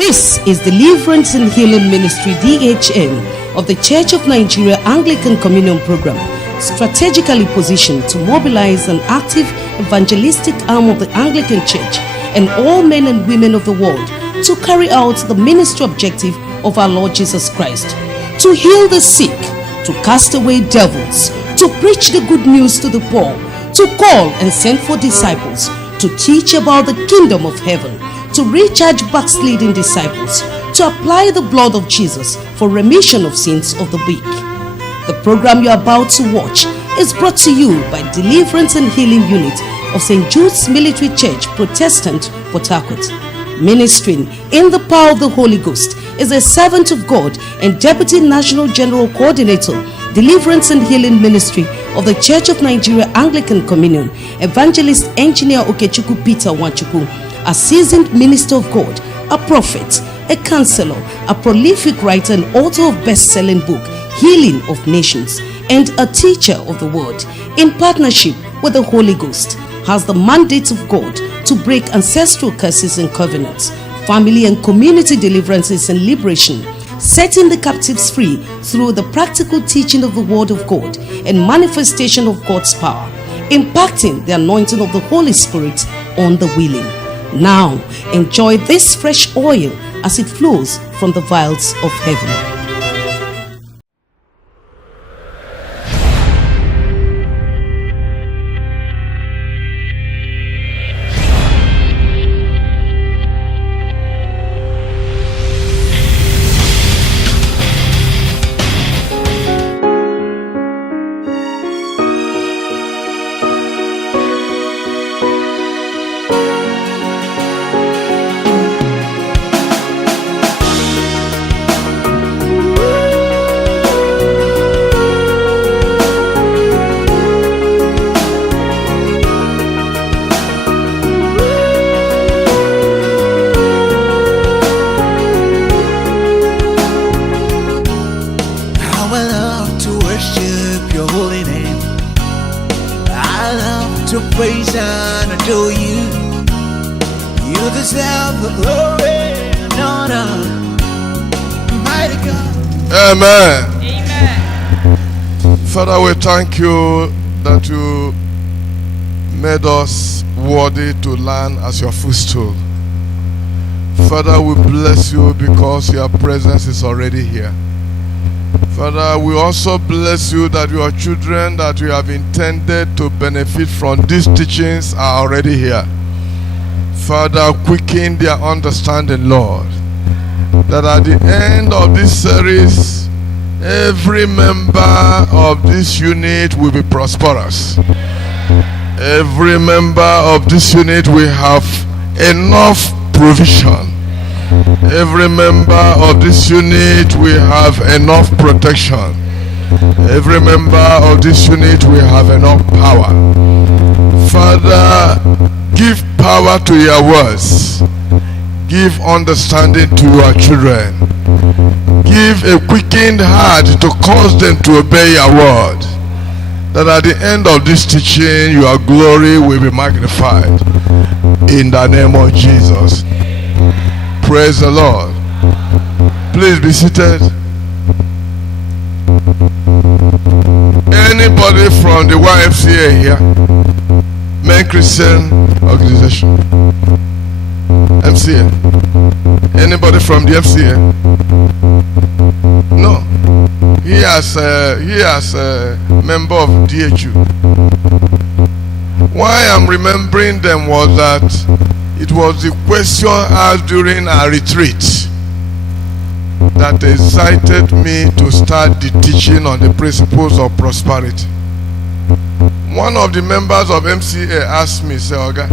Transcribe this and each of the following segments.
This is Deliverance and Healing Ministry DHM of the Church of Nigeria Anglican Communion Program, strategically positioned to mobilize an active evangelistic arm of the Anglican Church and all men and women of the world to carry out the ministry objective of our Lord Jesus Christ, to heal the sick, to cast away devils, to preach the good news to the poor, to call and send for disciples, to teach about the kingdom of heaven, to recharge backsliding disciples, to apply the blood of Jesus for remission of sins of the weak. The program you are about to watch is brought to you by Deliverance and Healing Unit of St. Jude's Military Church, Protestant, Port Harcourt. Ministering in the power of the Holy Ghost is a servant of God and Deputy National General Coordinator, Deliverance and Healing Ministry of the Church of Nigeria Anglican Communion, Evangelist Engineer Okechukwu Peter Nwachukwu, a seasoned minister of God, a prophet, a counselor, a prolific writer and author of best-selling book, Healing of Nations, and a teacher of the word, in partnership with the Holy Ghost, has the mandate of God to break ancestral curses and covenants, family and community deliverances and liberation, setting the captives free through the practical teaching of the word of God and manifestation of God's power, impacting the anointing of the Holy Spirit on the willing. Now, enjoy this fresh oil as it flows from the vials of heaven. Praise and adore you. You deserve the glory and honor, mighty God. Amen. Amen. Father, we thank you that you made us worthy to learn as your footstool. Father, we bless you because your presence is already here. Father, we also bless you that your children that you have intended to benefit from these teachings are already here. Father, quicken their understanding, Lord, that at the end of this series, every member of this unit will be prosperous. Every member of this unit will have enough provision. Every member of this unit will have enough protection. Every member of this unit will have enough power. Father, give power to your words. Give understanding to your children. Give a quickened heart to cause them to obey your word. That at the end of this teaching, your glory will be magnified. In the name of Jesus. Praise the Lord. Please be seated. Anybody from the YFCA here? Men Christian Organization. MCA. Anybody from the FCA? No. He has a member of DHU. Why I'm remembering them was that it was the question asked during our retreat that excited me to start the teaching on the principles of prosperity. One of the members of MCA asked me, say, Oga,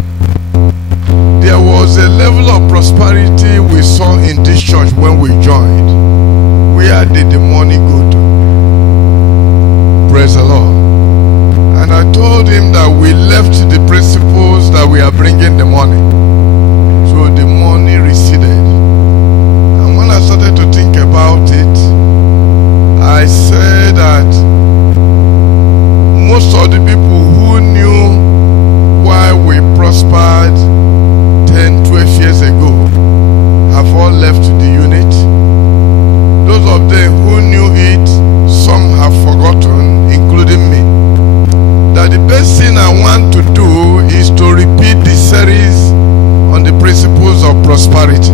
there was a level of prosperity we saw in this church when we joined. Where did the money go to? Praise the Lord. And I told him that we left the principles that we are bringing the money. So the money receded. And when I started to think about it, I said that most of the people who knew why we prospered 10, 12 years ago have all one left the unit. Those of them who knew it, some have forgotten, including me, that the best thing I want to do is to repeat the series on the principles of prosperity.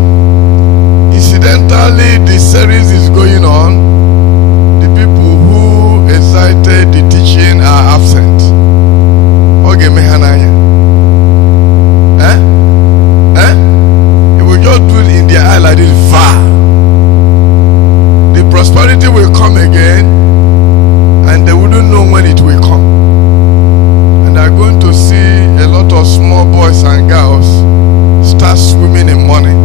Incidentally, the series is going on. The people who excited the teaching are absent. Okay, mehanaya. If we just do it in their eye like this, the prosperity will come again, and they wouldn't know when it will come. And they're going to see a lot of small boys and girls start swimming in money,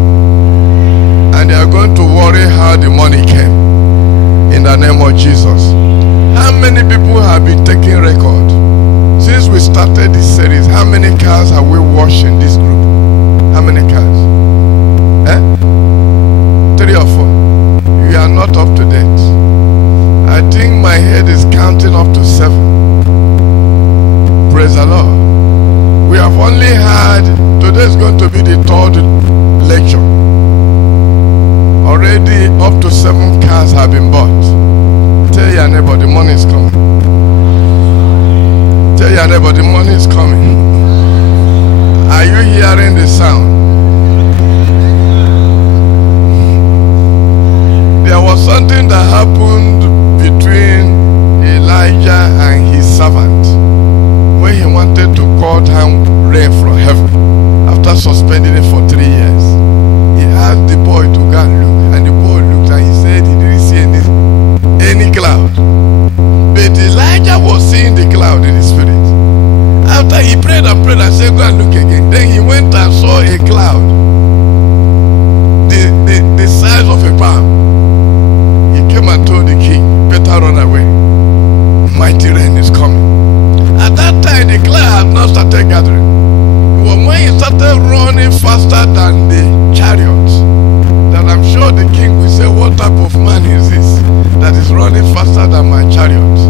and they are going to worry how the money came. In the name of Jesus. How many people have been taking record? Since we started this series, how many cars have we washed in this group? How many cars? 3 or 4. You are not up to date. I think my head is counting up to 7. Praise the Lord. We have only had, today is going to be the 3rd lecture. Already up to 7 cars have been bought. Tell your neighbor the money is coming. Tell your neighbor the money is coming. Are you hearing the sound? There was something that happened between Elijah and his servant when he wanted to call down rain from heaven after suspending it for 3 years. He asked the boy to go and look, and the boy looked and he said he didn't see any cloud. But Elijah was seeing the cloud in his spirit. After he prayed and said, go and look again. Then he went and saw a cloud, the size of a palm. He came and told the king, better run away. Mighty rain is coming. At that time, the cloud had not started gathering. It was when he started running faster than the chariots that I'm sure the king will say, what type of man is this that is running faster than my chariots?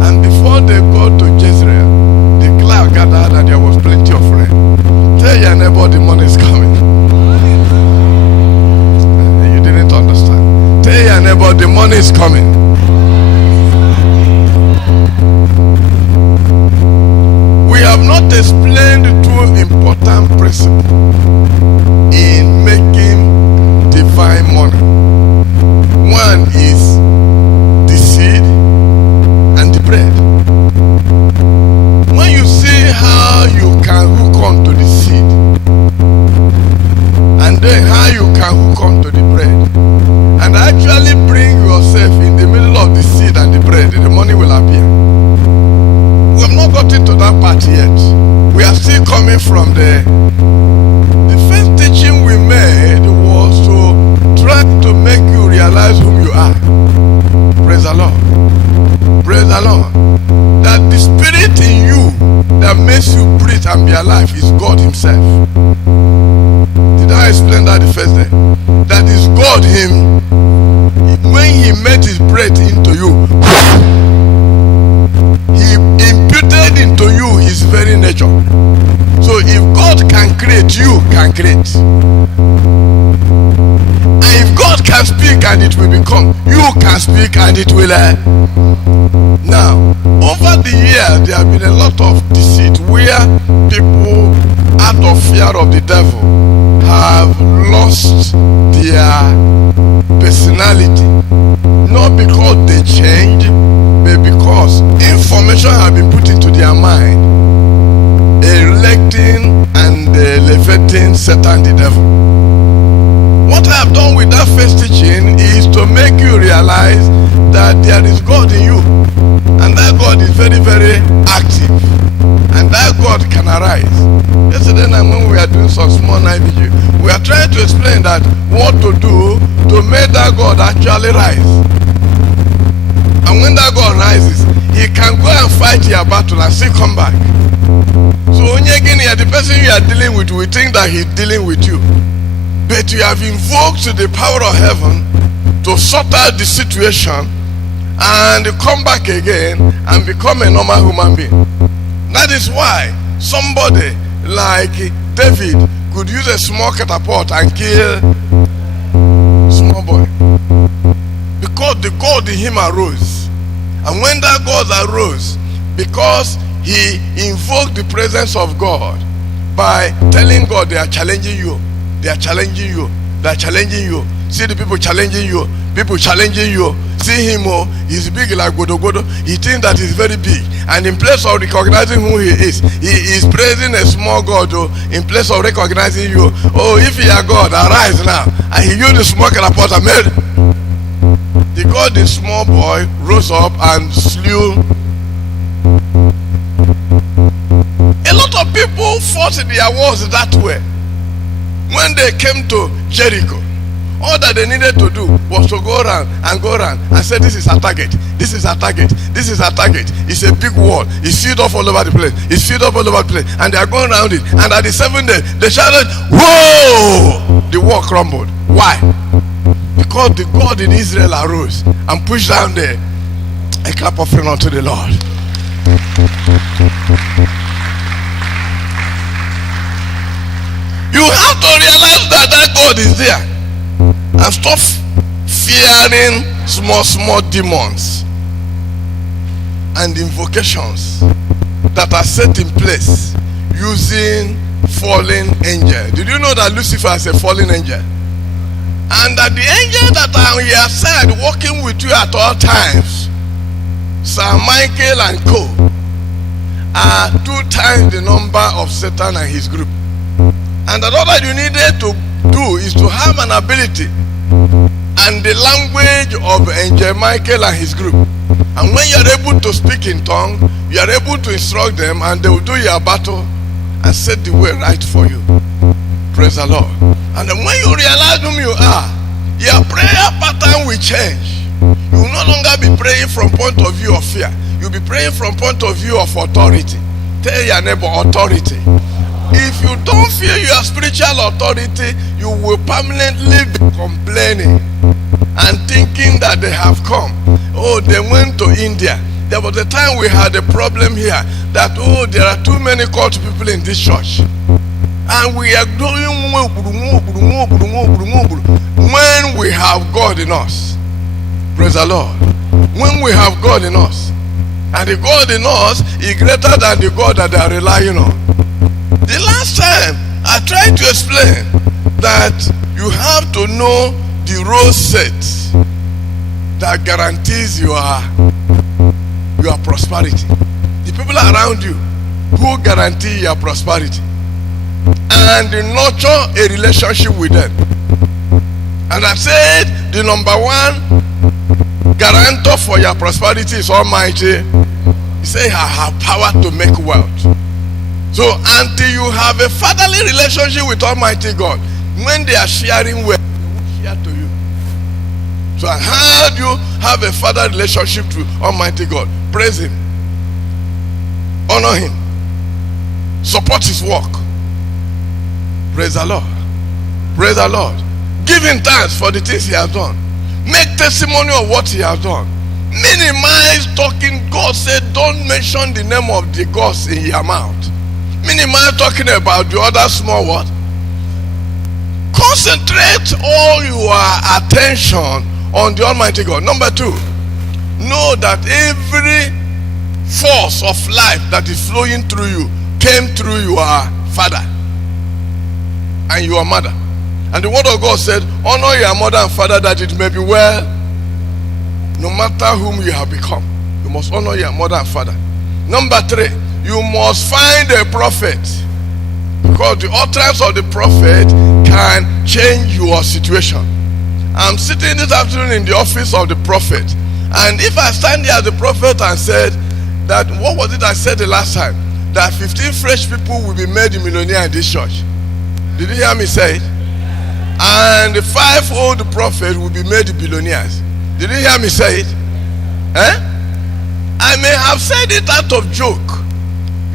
And before they got to Jezreel, the cloud gathered and there was plenty of rain. Tell your neighbor the money is coming. You didn't understand. Tell your neighbor the money is coming. We have not explained 2 important principles in making divine money. One is the seed and the bread. When you see how you can hook on to the seed and then how you can hook on to the bread and actually bring yourself in the middle of the seed and the bread, the money will appear. We have not gotten to that part yet. We are still coming from there. The first teaching we made was to try to make you realize whom you are. Praise the Lord. Praise the Lord. That the spirit in you that makes you breathe and be alive is God himself. Did I explain that the first day? That is God him. When he made his breath into you, he imputed into you his very nature. So if God can create, you can create. And if God can speak and it will become, you can speak and it will. Now, over the years, there have been a lot of deceit where people, out of fear of the devil, have lost their personality. Not because they change, but because information has been put into their mind, electing and elevating Satan the devil. What I have done with that first teaching is to make you realize that there is God in you, and that God is very, very active, and that God can arise. Yesterday night when we were doing some small night vigil, we are trying to explain that what to do to make that God actually rise. And when that God rises, he can go and fight your battle and still come back. So when you again here, the person you are dealing with will think that he's dealing with you. But you have invoked the power of heaven to sort out the situation and come back again and become a normal human being. That is why somebody like David could use a small catapult and kill the God in him arose. And when that God arose, because he invoked the presence of God by telling God, they are challenging you, they are challenging you, they are challenging you. See the people challenging you, people challenging you. See him, oh, he's big like Godo Godo. He thinks that he's very big. And in place of recognizing who he is praising a small God, oh, in place of recognizing you. Oh, if you are God, arise now. And he used the small catapult and made. The God, the small boy, rose up and slew. A lot of people fought their wars that way. When they came to Jericho, all that they needed to do was to go around and say, this is a target, this is a target, this is a target. It's a big wall. It's filled up all over the place. It's filled up all over the place. And they are going around it. And at the 7th day, they shouted, whoa! The wall crumbled. Why? Because the God in Israel arose and pushed down there a clap offering unto the Lord. You have to realize that that God is there. And stop fearing small demons and invocations that are set in place using fallen angel. Did you know that Lucifer is a fallen angel? And that the angel that are on your side working with you at all times, Sir Michael and co, are 2 times the number of Satan and his group. And that all that you needed to do is to have an ability and the language of Angel Michael and his group. And when you are able to speak in tongue, you are able to instruct them, and they will do your battle and set the way right for you. Praise the Lord. And then when you realize whom you are, your prayer pattern will change. You will no longer be praying from point of view of fear. You'll be praying from point of view of authority. Tell your neighbor, authority. If you don't feel your spiritual authority, you will permanently be complaining and thinking that they have come. Oh, they went to India. There was a time we had a problem here that, oh, there are too many cult people in this church. And we are doing when we have God in us. Praise the Lord. When we have God in us. And the God in us is greater than the God that they are relying on. The last time I tried to explain that you have to know the role set that guarantees your prosperity. The people around you who guarantee your prosperity, and nurture a relationship with them. And I said the number 1 guarantor for your prosperity is Almighty. He said, I have power to make wealth. So until you have a fatherly relationship with Almighty God, when they are sharing wealth, they will share to you. So how do you have a father relationship to Almighty God? Praise him, honor him, support his work. Praise the Lord. Praise the Lord. Give him thanks for the things he has done. Make testimony of what he has done. Minimize talking. God said, don't mention the name of the gods in your mouth. Minimize talking about the other small what. Concentrate all your attention on the Almighty God. Number 2, know that every force of life that is flowing through you came through your father and your mother. And the word of God said, honor your mother and father that it may be well. No matter whom you have become, you must honor your mother and father. Number 3, you must find a prophet, because the utterance of the prophet can change your situation. I'm sitting this afternoon in the office of the prophet, and if I stand here as the prophet and said that, what was it I said the last time? That 15 fresh people will be made a millionaire in this church. Did you hear me say it? And the 5 old prophets will be made billionaires. Did you hear me say it? I may have said it out of joke.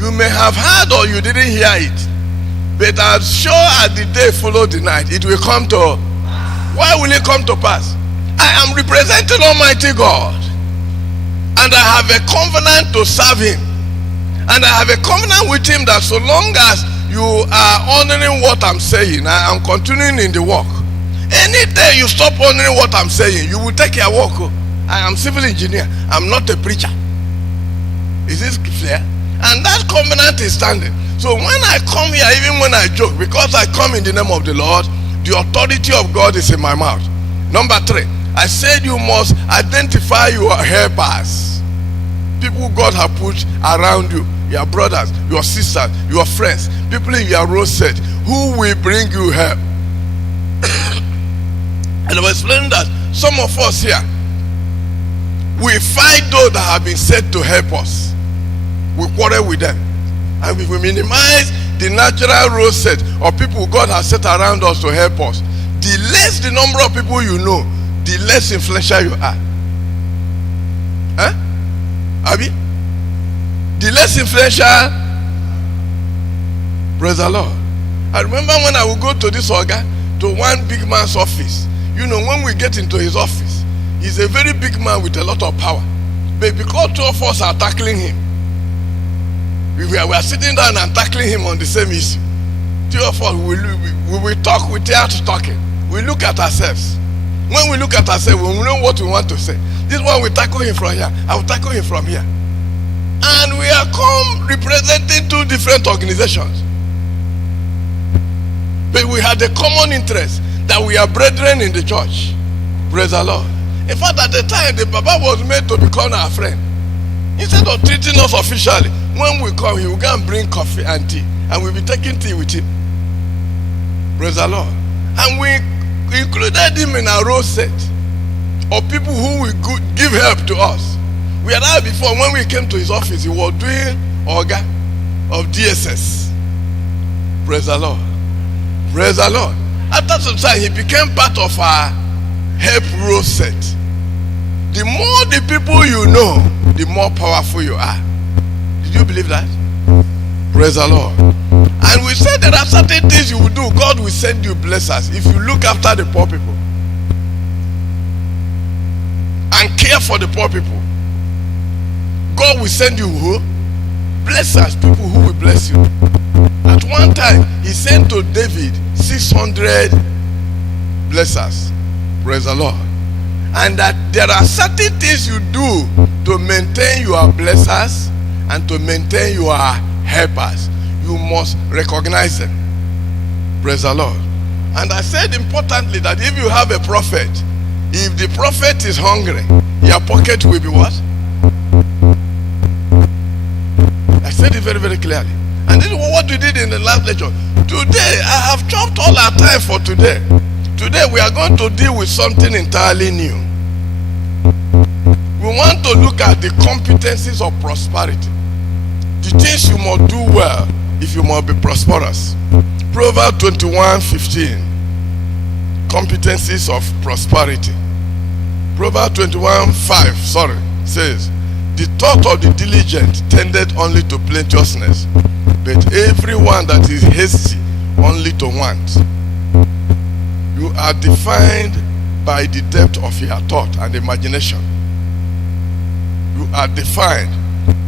You may have heard or you didn't hear it. But I'm sure as the day followed the night, it will come to. Why will it come to pass? I am representing Almighty God. And I have a covenant to serve him. And I have a covenant with him that so long as you are honoring what I'm saying, I am continuing in the work. Any day you stop honoring what I'm saying, you will take your work. I am civil engineer. I'm not a preacher. Is this clear? And that covenant is standing. So when I come here, even when I joke, because I come in the name of the Lord, the authority of God is in my mouth. Number 3, I said you must identify your helpers. People God has put around you, your brothers, your sisters, your friends, people in your road set, who will bring you help. And I was explaining that some of us here, we fight those that have been set to help us. We quarrel with them. And if we minimize the natural road set of people God has set around us to help us, the less the number of people you know, the less influential you are. Abi? The less influential. Praise the Lord. I remember when I would go to this organ, to one big man's office. You know, when we get into his office, he's a very big man with a lot of power. But because 2 of us are tackling him, we are sitting down and tackling him on the same issue. 2 of us, we will talk without talking. We look at ourselves. When we look at ourselves, we know what we want to say. This one we tackle him from here, I will tackle him from here. And we are come representing 2 different organizations. But we had a common interest that we are brethren in the church. Praise the Lord. In fact, at the time, the Baba was made to become our friend. Instead of treating us officially, when we come, he will go and bring coffee and tea. And we'll be taking tea with him. Praise the Lord. And we included him in our road set of people who will give help to us. We had that before. When we came to his office, he was doing organ of DSS. Praise the Lord. Praise the Lord. After some time, he became part of our help road set. The more the people you know, the more powerful you are. Did you believe that? Praise the Lord. And we said there are certain things you will do. God will send you blessings if you look after the poor people and care for the poor people. God will send you who? Blessings, people who will bless you. At one time, he sent to David 600 blessings. Praise the Lord. And that there are certain things you do to maintain your blessings and to maintain your helpers. You must recognize them. Praise the Lord. And I said importantly that if you have a prophet, if the prophet is hungry, your pocket will be what? I said it very, very clearly. And this is what we did in the last lecture. Today, I have chopped all our time for today. Today, we are going to deal with something entirely new. We want to look at the competencies of prosperity. The things you must do well if you must be prosperous. Proverbs 21:15. Competencies of prosperity. Proverbs 21:5, says, the thought of the diligent tended only to plenteousness, but everyone that is hasty only to want. You are defined by the depth of your thought and imagination. You are defined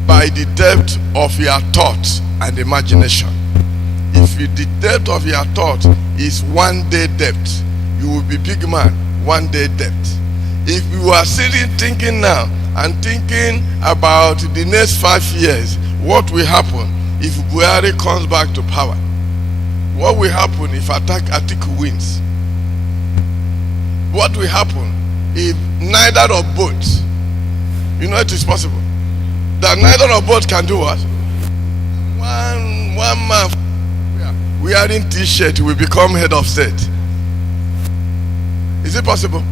by the depth of your thought and imagination. If the depth of your thought is 1 day depth, you will be big man 1 day depth. If you are sitting thinking now and thinking about the next 5 years, what will happen if Buhari comes back to power? What will happen if Atiku wins? What will happen if neither of both? You know it is possible that neither of both can do what? One man wearing t-shirt will become head of state. Is it possible?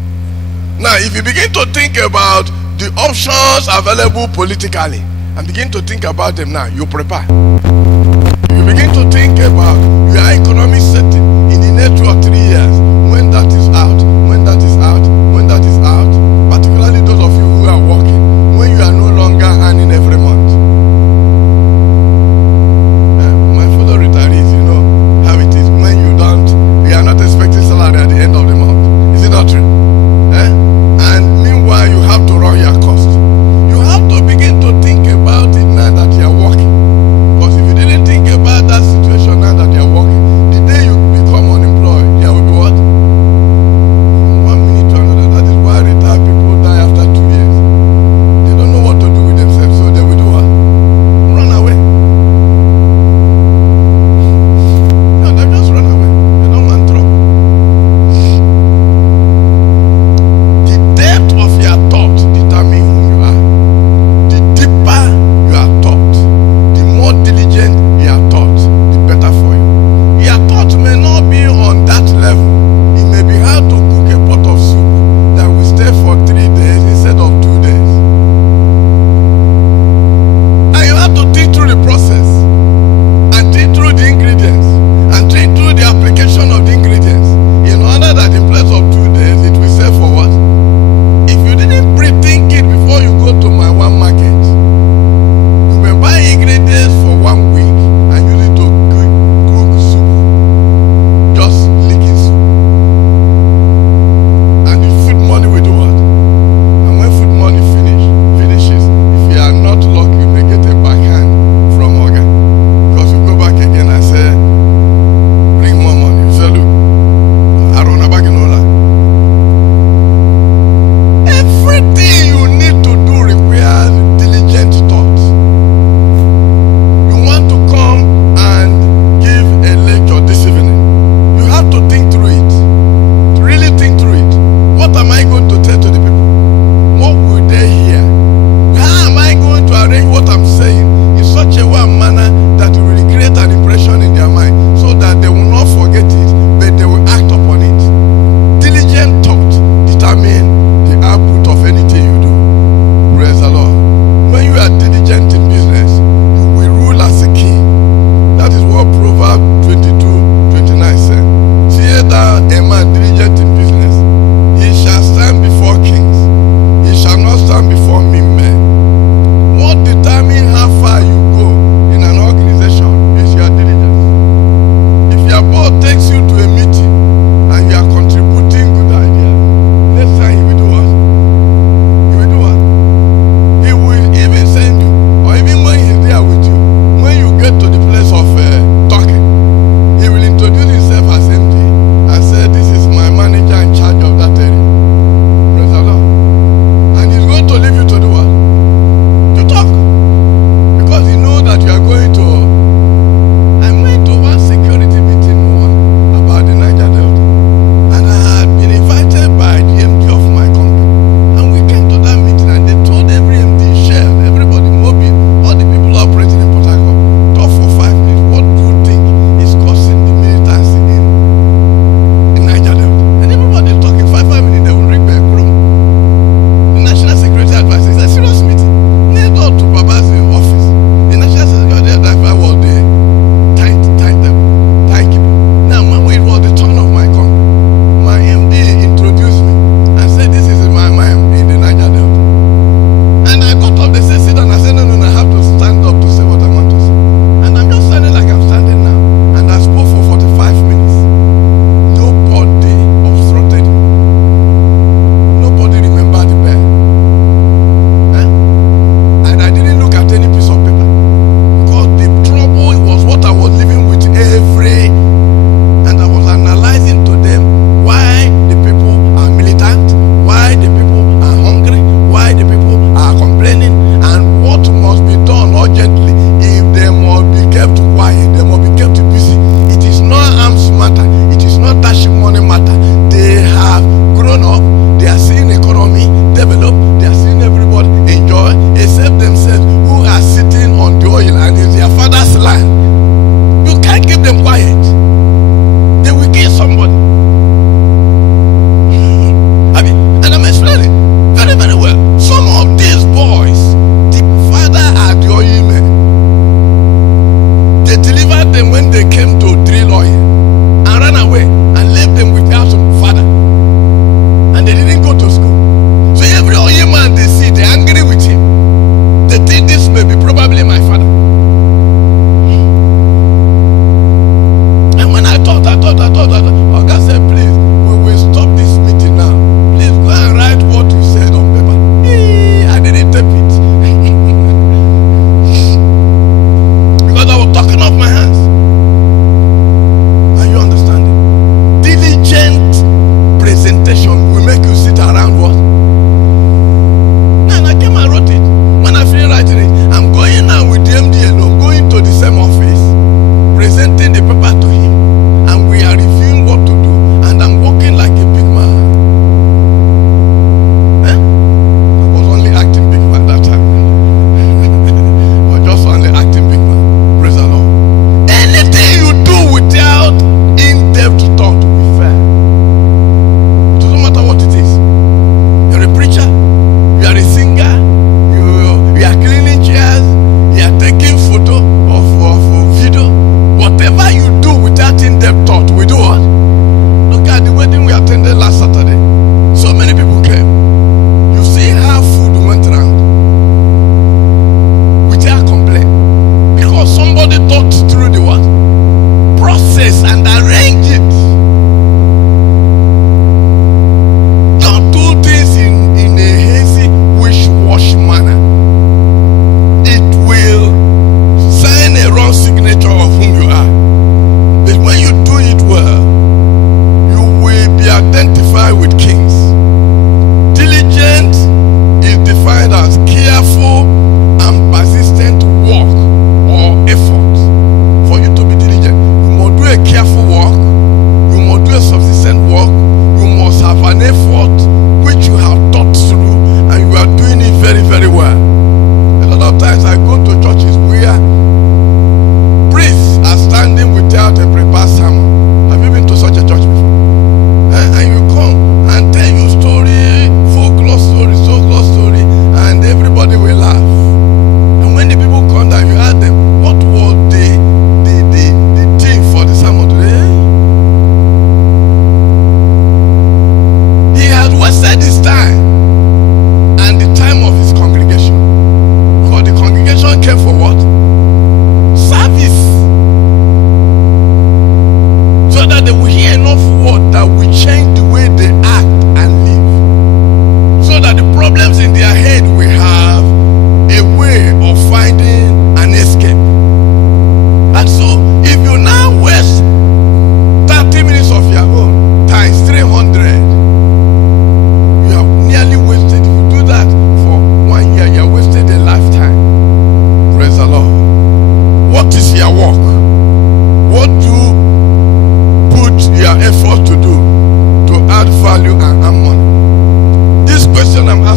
Now, if you begin to think about the options available politically and begin to think about them now, you prepare. You begin to think about your economic setting in the next 2 or 3 years. When that is out, particularly those of you who are working, when you are no longer earning every month. My fellow retirees, you know how it is. When you are not expecting salary at the end of the month. Is it not true? And meanwhile, you have to run your cost. You have to begin to think about it now that you are working. Because if you didn't think about that situation now that you are working, the day you become unemployed, there will be what?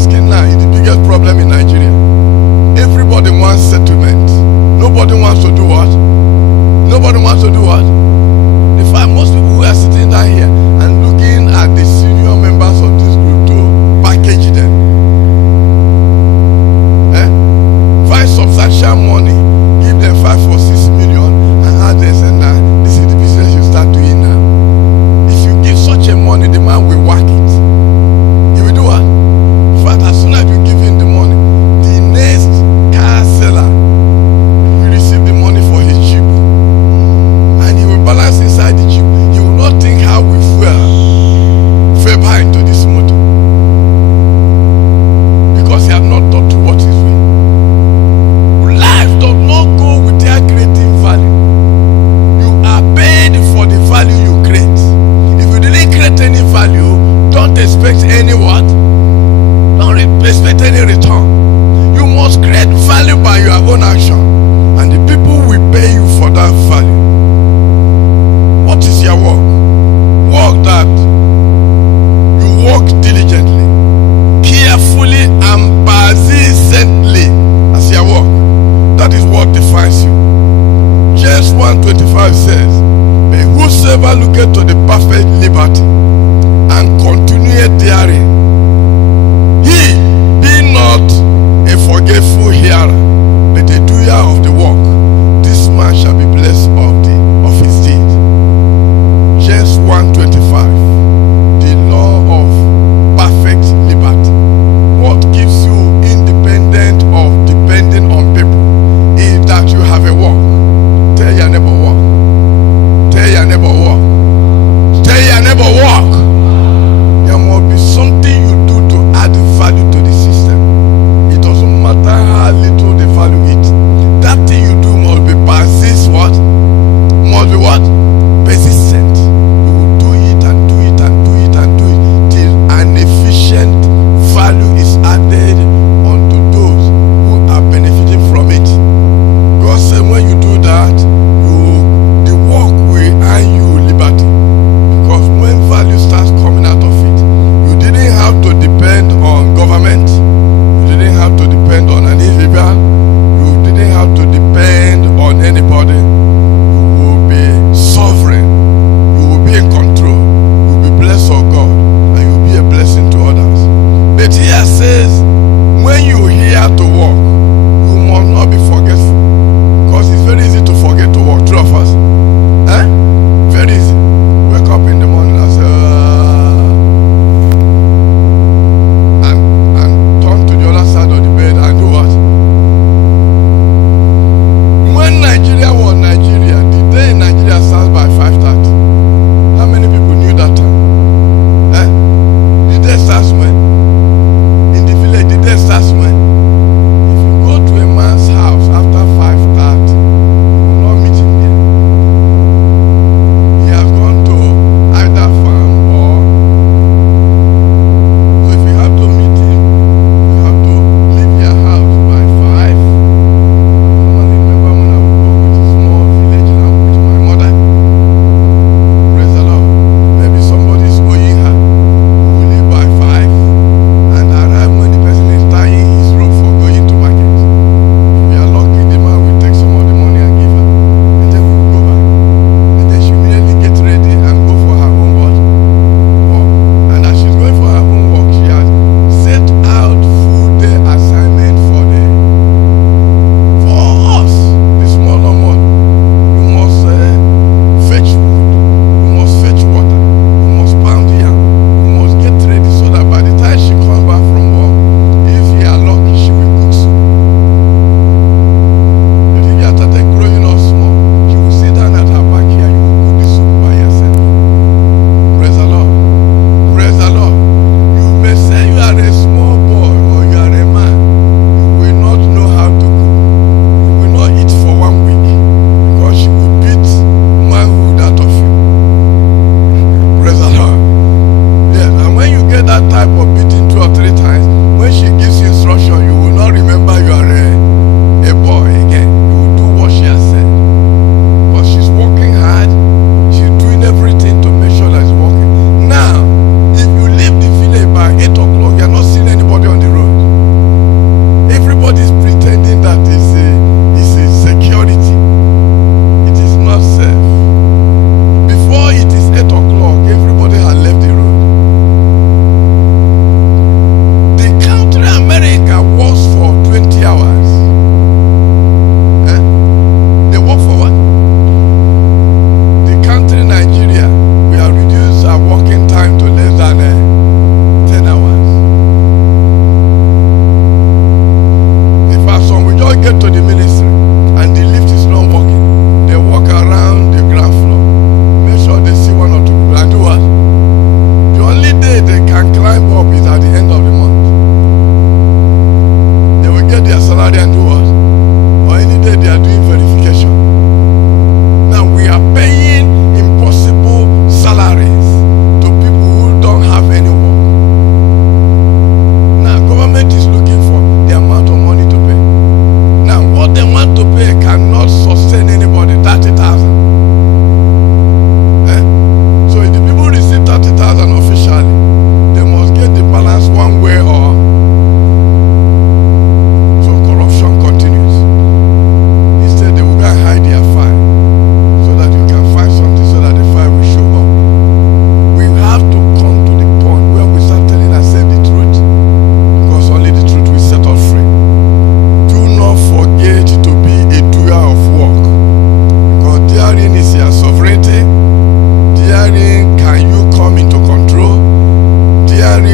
asking now is the biggest problem in Nigeria. Everybody wants settlement. Nobody wants to do what? Nobody wants to do what? In fact, most people who are sitting down here and looking at the senior members of this group to package them. Find substantial money, give them 5 or 6 million, and ask them, say, nah, this is the business you start doing now. If you give such a money, the man will whack it. He will do what? In fact, as soon as you give him the money, the next car seller will receive the money for his jeep, and he will balance inside the jeep. He will not think how we favor into this motor, because he has not thought through what is way. Life does not go without creating value. You are paid for the value you create. If you didn't create any value, don't expect any what? Don't expect any return. You must create value by your own action, and the people will pay you for that value. What is your work? Work that you work diligently, carefully, and persistently as your work. That is what defines you. James 1:25 says, "But whosoever looketh to the perfect liberty and continueth therein, he be not a forgetful hearer, but a doer of the work. This man shall be blessed of his deed." James 1:25. The law of perfect liberty. What keeps you independent of depending on people is that you have a work. Tell your neighbor work. Tell your neighbor work. Tell your neighbor work. There must be something you do to add value to the system. It doesn't matter how little they value it. That thing you do must be what? Must be what? Persistent. You will do it and do it and do it and do it till an efficient value is added unto those who are benefiting from it. God said when you do that, the work will earn you liberty. Because when value starts coming out of it, you didn't have to depend on government, you didn't have to depend on an individual, you didn't have to depend on anybody. You will be sovereign, you will be in control, you will be blessed of God, and you will be a blessing to others. But here says, when you hear to walk, you must not be forgetful. Because it's very easy to forget to walk. True of us. Very easy. Wake up in the morning and say, and turn to the other side of the bed and do what? When Nigeria was Nigeria, the day Nigeria starts by 5:30. How many people knew that time? The day starts when? In the village, the day starts when? If you go to a man's house after 5:30, you will not meet him there. He has gone to either farm or. So if you have to meet him, you have to leave your house by 5. Normally, remember when I would go with a small village and I would with my mother. Praise the Lord. Maybe somebody is owing her. We will leave by 5 and arrive when the person is tying his rope for going to market. If we are lucky, the man will take some of the money and give her, and then we will go back. And then she immediately get ready and go for her own work. And as she's going for her own work, she has set out full day assignment for us, the smaller one. You must fetch wood, you must fetch water, you must pound yam, you must get ready so that by the time she comes back from work, if you are lucky, she will cook soup. But if you are started growing up small, she will sit down at her back here, you will cook the soup by yourself. Praise the Lord. Praise the Lord. You may say you are a small boy or you are a man, you will not know how to cook. You will not eat for 1 week because she will beat manhood out of you. Praise the Lord. Yes, and when you get that type of beating 2 or 3 times, when she gives you instruction, you will not remember you are a boy again. You will do what she has said. But she's working hard, she's doing everything to make sure that she's working. Now, if you leave the village by 8 o'clock, you are not seeing anybody on the road.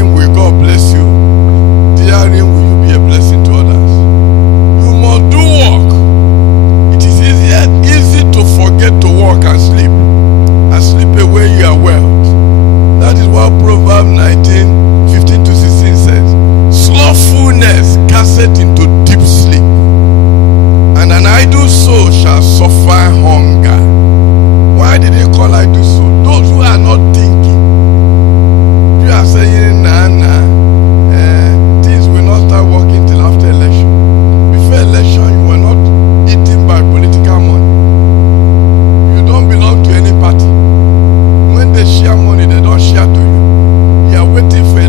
Hearing, will God bless you? Hearing, will you be a blessing to others? You must do work. It is easy to forget to work and sleep away your wealth. That is what Proverbs 19:15-16 says. Slothfulness casteth into deep sleep, and an idle soul shall suffer hunger. Why did he call idle soul? Those who are not thinking. You are saying, things will not start working till after election. Before election, you were not eaten by political money. You don't belong to any party. When they share money, they don't share to you. You are waiting for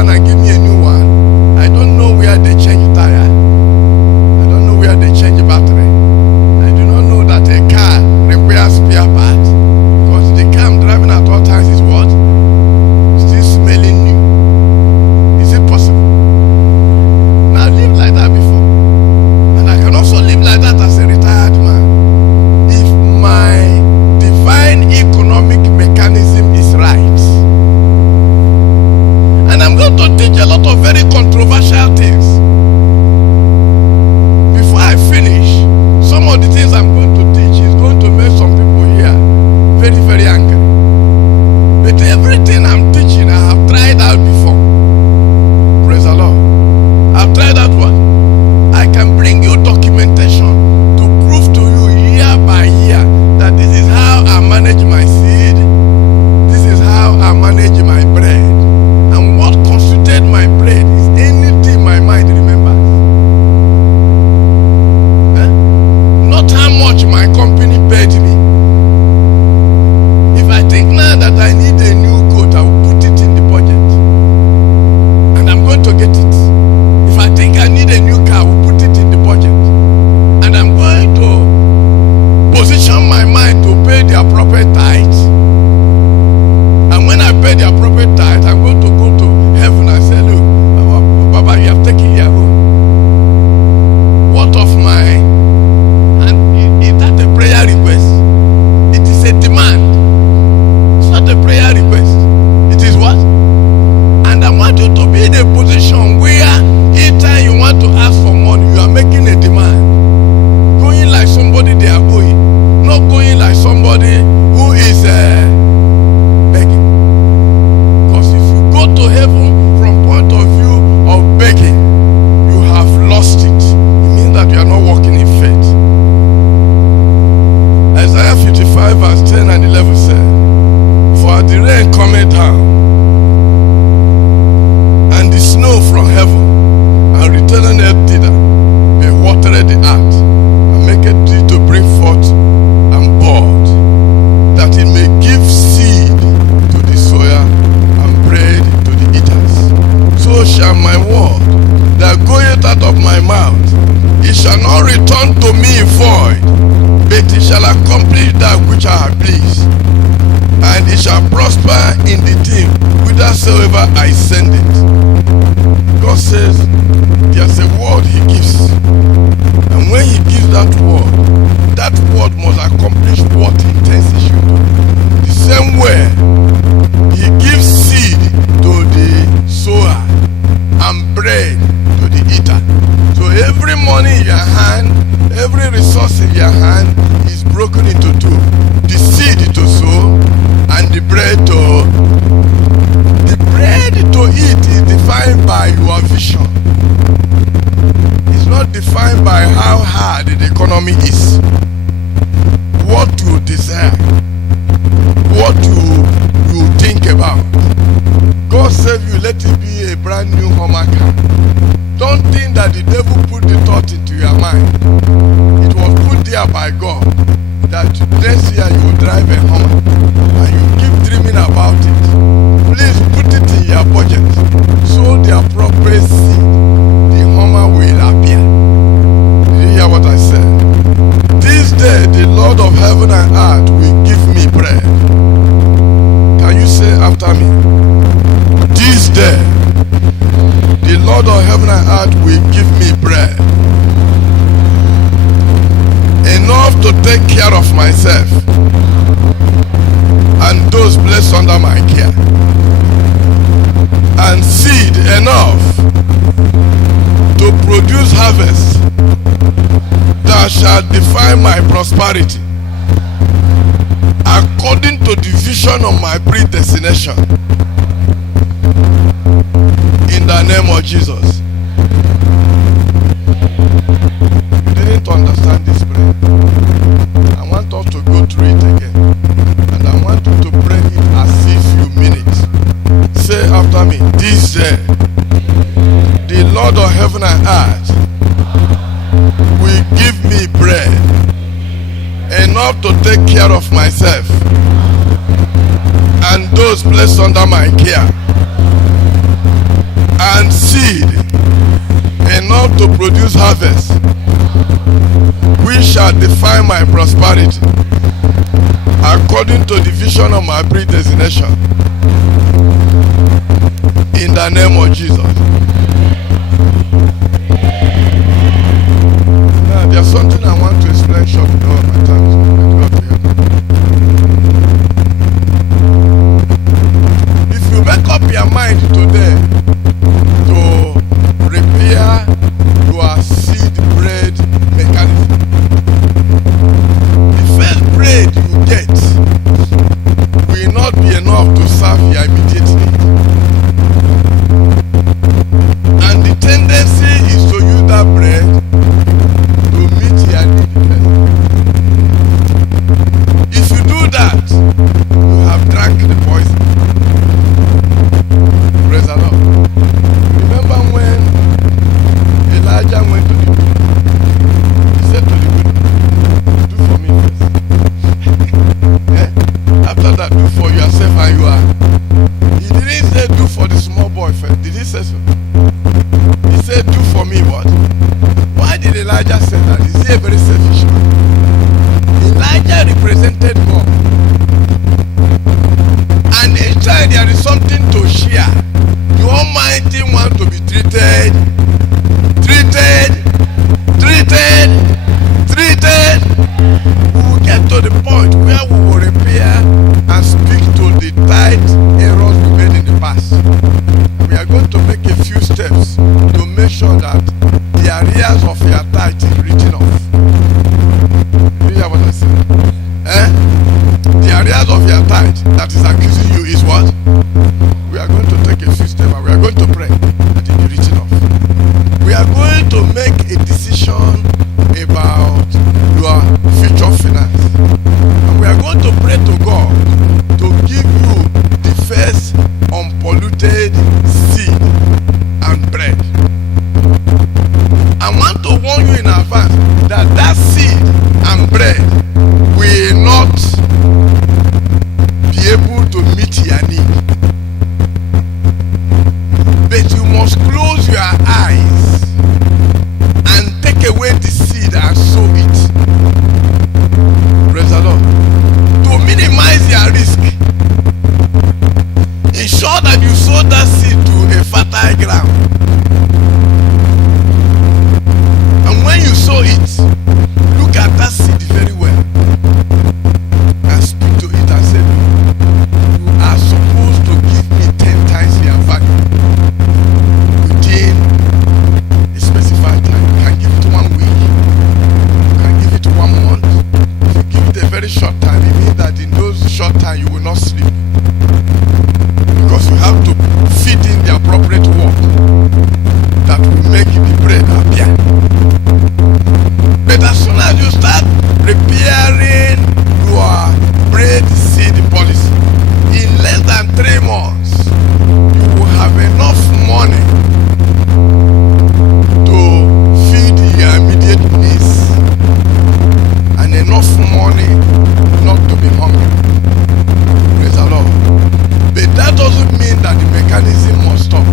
one and give me a new one. I don't know where they change tire. I don't know where they change battery. I do not know that a car requires spare part. Because the car I'm driving at all times is what? Still smelling new. Is it possible? Now I lived like that before. And I can also live like that as a retired man. If my divine economic mechanism is right. And I'm going to teach a lot of very controversial things. Before I finish, some of the things I'm going to teach is going to make some people here very, very angry. But everything I'm teaching, I have tried out before. Praise the Lord. I've tried out what? I can bring you documentation to prove to you year by year that this is how I manage my seed. This is how I manage my bread. And what constitutes my bread is anything my mind remembers. Not how much my company paid me. If I think now that I need a new coat, I will put it in the budget. And I'm going to get it. If I think I need a new car, I will put it in the budget. And I'm going to position my mind to pay the appropriate tithe. And when I pay the appropriate tithe, I'm going to go to heaven and say, look, Baba, you have taken your own. What of my... And is that a prayer request? It is a demand. It's not a prayer request. It is what? And I want you to be in a position where each time you want to ask for money, you are making a demand. Going like somebody they are going. Not going like somebody who is begging. Because if you go to heaven from point of view of begging, you have lost it. It means that you are not walking in faith. Isaiah 55 verse 10 and 11 said, for the rain cometh down, and the snow from heaven, and returneth thither, may water the earth, and make it tree to bring forth and bud, that it may give seed to the sower and bread to the eaters. So shall my word that goeth out of my mouth, it shall not return to me void, but it shall accomplish that which I have pleased, and it shall prosper in the thing whithersoever I send it. God says there's a word he gives, and when he gives that word must accomplish what he intends it should do. The same way he gives seed to the sower and bread to the eater. So every money in your hand, every resource in your hand is broken into two. The seed to sow and the bread to eat is defined by your vision. It's not defined by how hard the economy is. What you desire, what you think about. God save you, let it be a brand new Hummer car. Don't think that the devil put the thought into your mind. It was put there by God that this year you will drive a Hummer and you keep dreaming about it. Please put it in your budget so the appropriate seed, the Hummer will appear. Did you hear what I said? This day the Lord of heaven and earth will give me bread. Can you say after me? This day the Lord of heaven and earth will give me bread, enough to take care of myself and those placed under my care, and seed enough to produce harvest that shall define my prosperity according to the vision of my predestination. In the name of Jesus. You didn't understand this prayer. I want us to go through it again. And I want you to pray it as if you mean it. Say after me, this day, the Lord of heaven and earth will give me bread enough to take care of myself and those placed under my care, and seed enough to produce harvest, which shall define my prosperity according to the vision of my predestination. In the name of Jesus. Now, there's something I want to explain shortly. Oh, my time is if you make up your mind today to repair your seed bread mechanism, the first bread you get will not be enough to serve your immediate need. And the tendency is to use that bread to meet your need. If you do that, you have drank the poison. Praise the Lord. Remember when Elijah went to the widow? He said to the widow, do for me first. After that, do for yourself and you are. He didn't say do for the small boy first. Did he say so? He said do for me what? Why did Elijah say that? Is he a very selfish man? Elijah represented God. And each time there is something to share, the Almighty wants to be treated. We will get to the point where we will repair and speak to the tithe errors we made in the past. We are going to make a few steps to make sure that the areas of your tithe is written off. You hear what I say? The areas of your tithe that is accusing you is what? We are going to take a few steps and we are going to pray that it be written off. We are going to make a decision about your future finance. And we are going to pray to God to give you the first unpolluted seed and bread. I want to warn you in advance that that seed and bread will not be able to meet your need. But you must close your eyes and take away the seed and sow it. Praise the Lord. To minimize your risk, ensure that you sow that seed to a fertile ground. And when you sow it, look at that seed very well and speak to it and say, you are supposed to give me 10 times your value within a specified time. You can give it 1 week, you can give it 1 month. If you give it a very short time, it means that in those short time you will not sleep, because you have to feed in the appropriate word that will make the bread appear. But as soon as you start preparing your bread seed policy, in less than 3 months, you will have enough money to feed your immediate needs and enough money not to be hungry. Praise the Lord. But that doesn't mean that the mechanism must stop.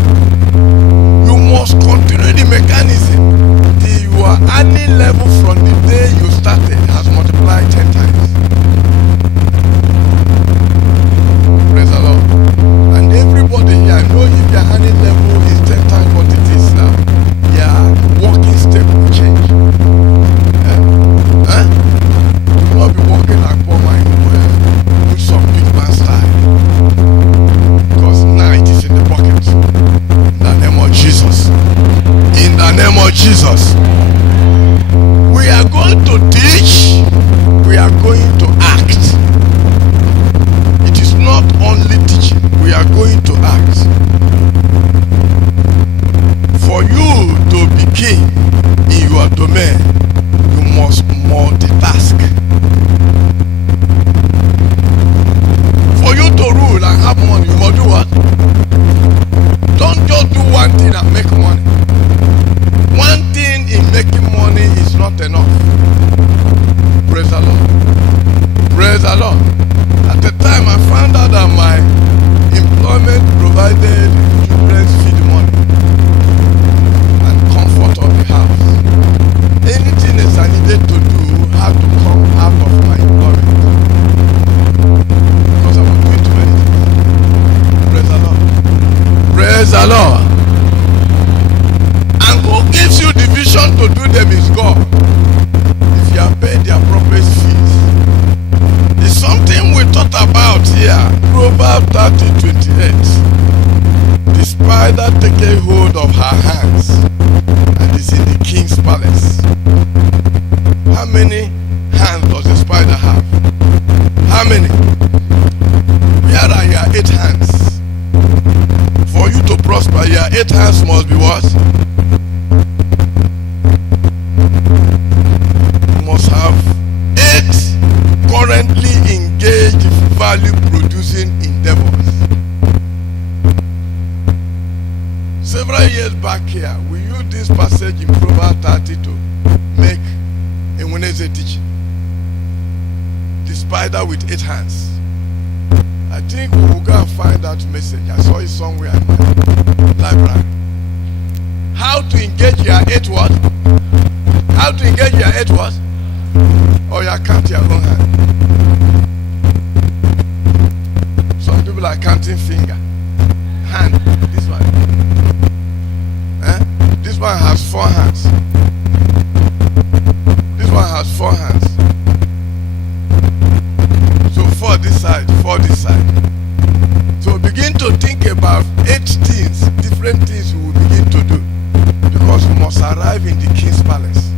You must continue the mechanism till your earning level from the day you started has multiplied 10 times. Praise the Lord. And everybody here, I know if your earning level is 10 times what it is now, your walking step will change. You will not be walking like poor man with some big man style. Because now it is in the pocket. In the name of Jesus. In the name of Jesus. We are going to teach. We are going to act. It is not only teaching. We are going to act. For you to be king in your domain, you must multitask. For you to rule and have money, you must do what? Don't just do one thing and make money. One thing in making money is not enough. Praise the Lord. Praise the Lord. At the time I found out that my employment the Lord. And who gives you the vision to do them is God. If you have paid the appropriate fees. It's something we thought about here. Proverbs 30:28. The spider taketh hold of her hands and is in the king's palace. How many hands does the spider have? How many? Where are your 8 hands? For you to prosper, your 8 hands must be what? You must have 8 currently engaged value producing endeavors. Several years back here, we used this passage in Proverbs 30 to make a Wednesday teaching. The spider with 8 hands. I think we will go and find that message. I saw it somewhere in my library. How to engage your 8 what? How to engage your 8 what? Or you count your own hand. Some people are counting finger. Hand. This one. This one has 4 hands. This one has 4 hands. So 4 this side, 4 this side. So begin to think about 8 things, different things we will begin to do. Because we must arrive in the king's palace.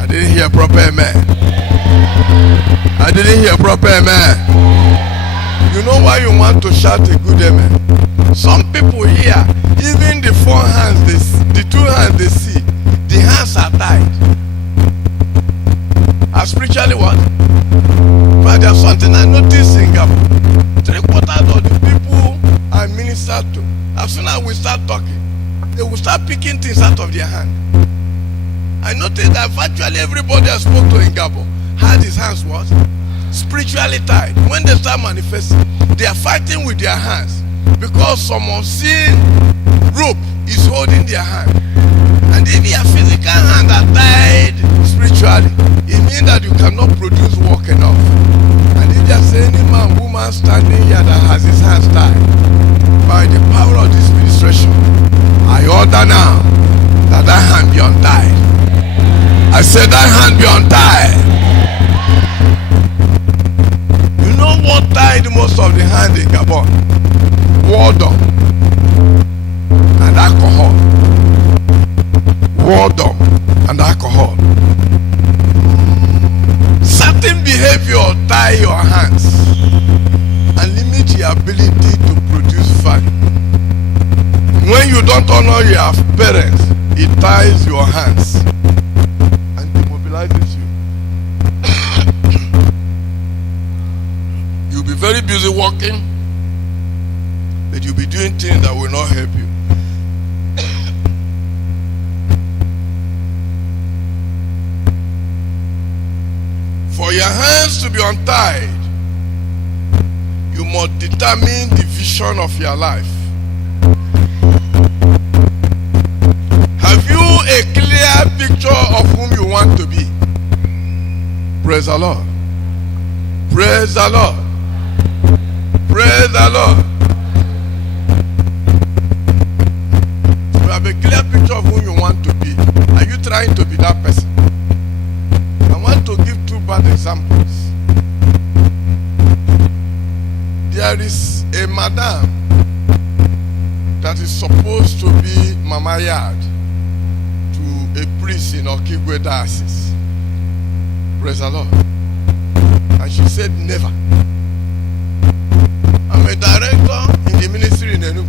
I didn't hear proper amen. I didn't hear proper amen. You know why you want to shout a good amen? Some people here, even the 4 hands, the 2 hands they see, the hands are tied. Are spiritually what? But there's something I noticed in Singapore. 3/4 of the people I minister to, as soon as we start talking, they will start picking things out of their hand. I noticed that virtually everybody I spoke to in Gabon had his hands what? Spiritually tied. When they start manifesting, they are fighting with their hands because some unseen rope is holding their hand. And if your physical hands are tied spiritually, it means that you cannot produce work enough. And if there's any man, woman standing here that has his hands tied, by the power of this ministration, I order now that that hand be untied. I said that hand be untied. You know what tied most of the hand in Gabon? Water and alcohol. Water and alcohol. Certain behavior tie your hands and limit your ability to produce value. When you don't honor your parents, it ties your hands and demobilizes you. You'll be very busy working, but you'll be doing things that will not help you. For your hands to be untied, you must determine the vision of your life. Have you a clear picture of whom you want to be? Praise the Lord. Praise the Lord. Praise the Lord. You have a clear picture of whom you want to be. Are you trying to be that person? I want to give 2 bad examples. There is a madam that is supposed to be Mama Yard to a priest in Okigwe Diocese. Praise the Lord. And she said never. I'm a director in the ministry in Enugu.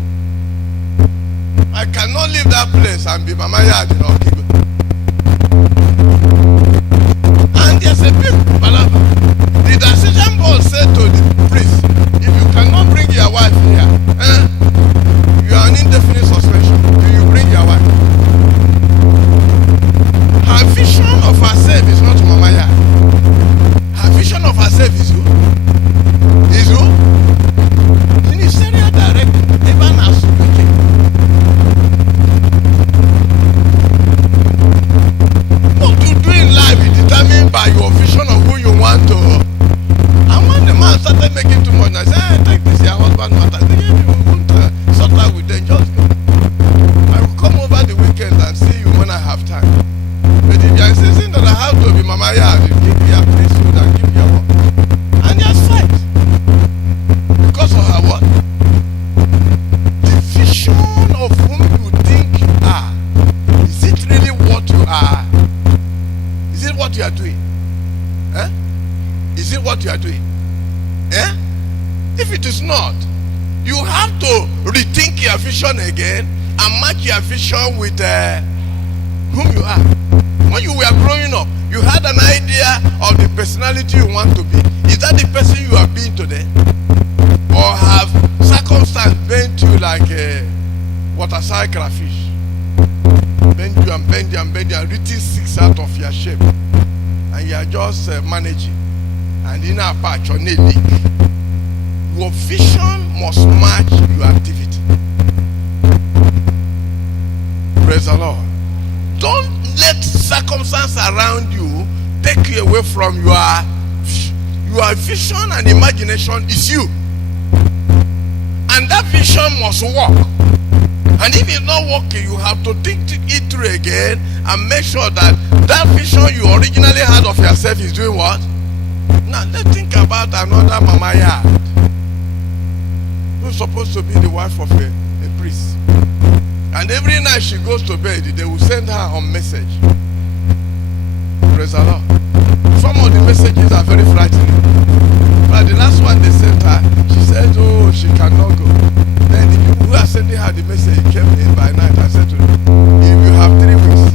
I cannot leave that place and be Mama Yard in Okigwe. And there's a big palaver. The decision board said to the priest, if you cannot bring your wife here, you are an indefinite suspension. You bring your wife. Her vision of herself is not Mama Yard. Her vision of herself is who? Is who? Ministerial director, even as speaking. if it is not, you have to rethink your vision again and match your vision with whom you are. When you were growing up, you had an idea of the personality you want to be. Is that the person you are being today? Or have circumstance bent you like a water cycle fish? Bend you and bend you and bend you and written 6 out of your shape. And you are just managing. And in a patch or a leak. Your vision must match your activity. Praise the Lord. Don't let circumstances around you take you away from your vision and imagination is you. And that vision must work. And if it's not working, you have to think it through again and make sure that that vision you originally had of yourself is doing what? Now let's think about another mama yard who's supposed to be the wife of a priest. And every night she goes to bed, they will send her a message. Praise the Lord. Some of the messages are very frightening. But the last one they sent her, she said, oh, she cannot go. Then the people who are sending her the message came in by night and said to her, if you have 3 weeks,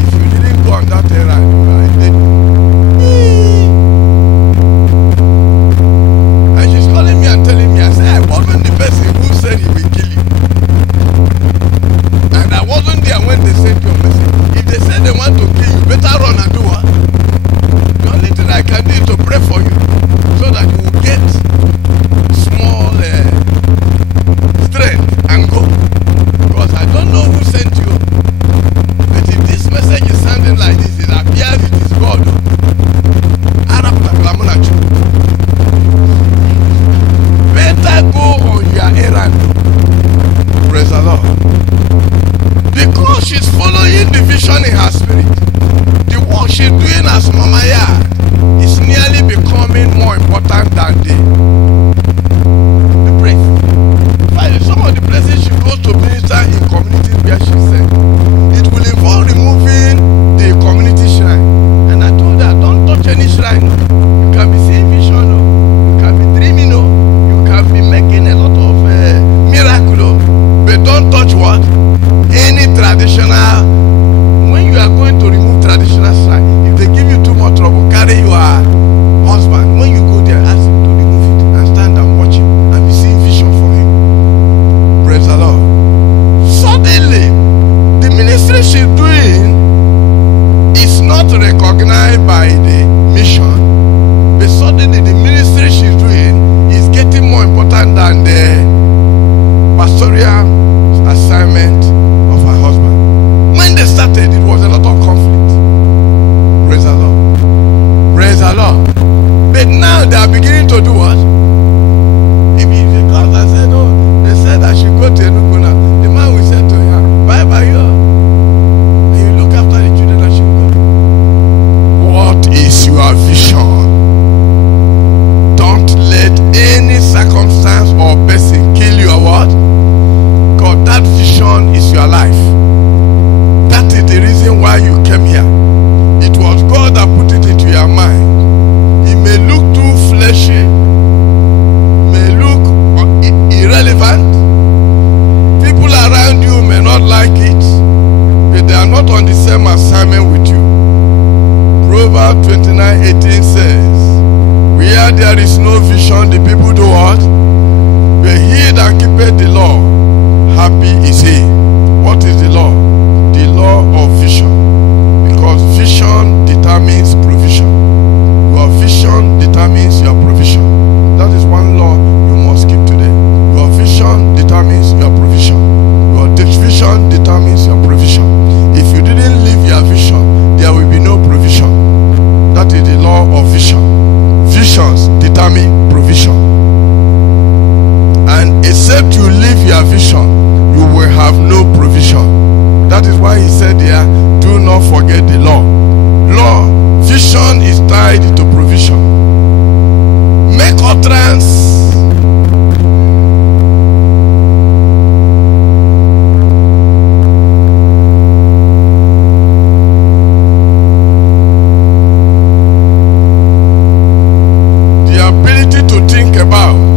if you didn't go on that errand, you are a dead. And she's calling me and telling me, I said, I wasn't the person who said he will kill you. And I wasn't there when they sent your message. If they say they want to kill you, better run and do what? The only thing I can do is to pray for you so that you will get small strength and go. Because I don't know who sent you. But if this message is sounding like this, it appears it is God. Arab Takalamunachu. Better go on your errand. Praise the Lord. Because she's following the vision in her spirit. The work she's doing as Mama Yard is nearly becoming more important than the praise. Finally, some of the places she goes to minister in communities where she said, it will involve removing the community shrine. And I told her, don't touch any shrine. You can be seeing vision, you can be dreaming, you can be making a lot of miracle, but don't touch what? Any traditional. When you are going to remove traditional shrine, if they give you too much trouble, carry your husband. When you go there, ask him to remove it and stand and watch him and be seeing vision for him. Praise the Lord. Suddenly, the ministry she's doing is not recognized by the mission, but suddenly the ministry she's doing is getting more important than the pastoral assignment of her husband. When they started, it was a lot of conflict. Praise the Lord. Praise the Lord. But now they are beginning to do what? If he comes and said, oh, they said I should go to Enugu now. The man will say to her, bye bye, you. And you look after the children and she will go. What is your vision? Don't let any circumstance or person kill your what? God, that vision is your life. That is the reason why you came here. It was God that put it into your mind. It may look too fleshy, may look irrelevant. People around you may not like it, but they are not on the same assignment with you. Proverbs 29:18 says, where there is no vision, the people do what? But he that keepeth the law, happy is he. What is the law? The law of vision. Because vision determines provision. Your vision determines your provision. That is one law you must keep today. Your vision determines your provision. Your vision determines your provision. If you didn't live your vision, there will be no provision. That is the law of vision. Visions determine provision. And except you live your vision, you will have no provision. That is why he said here, do not forget the law. Vision is tied to provision. Make utterance. The ability to think about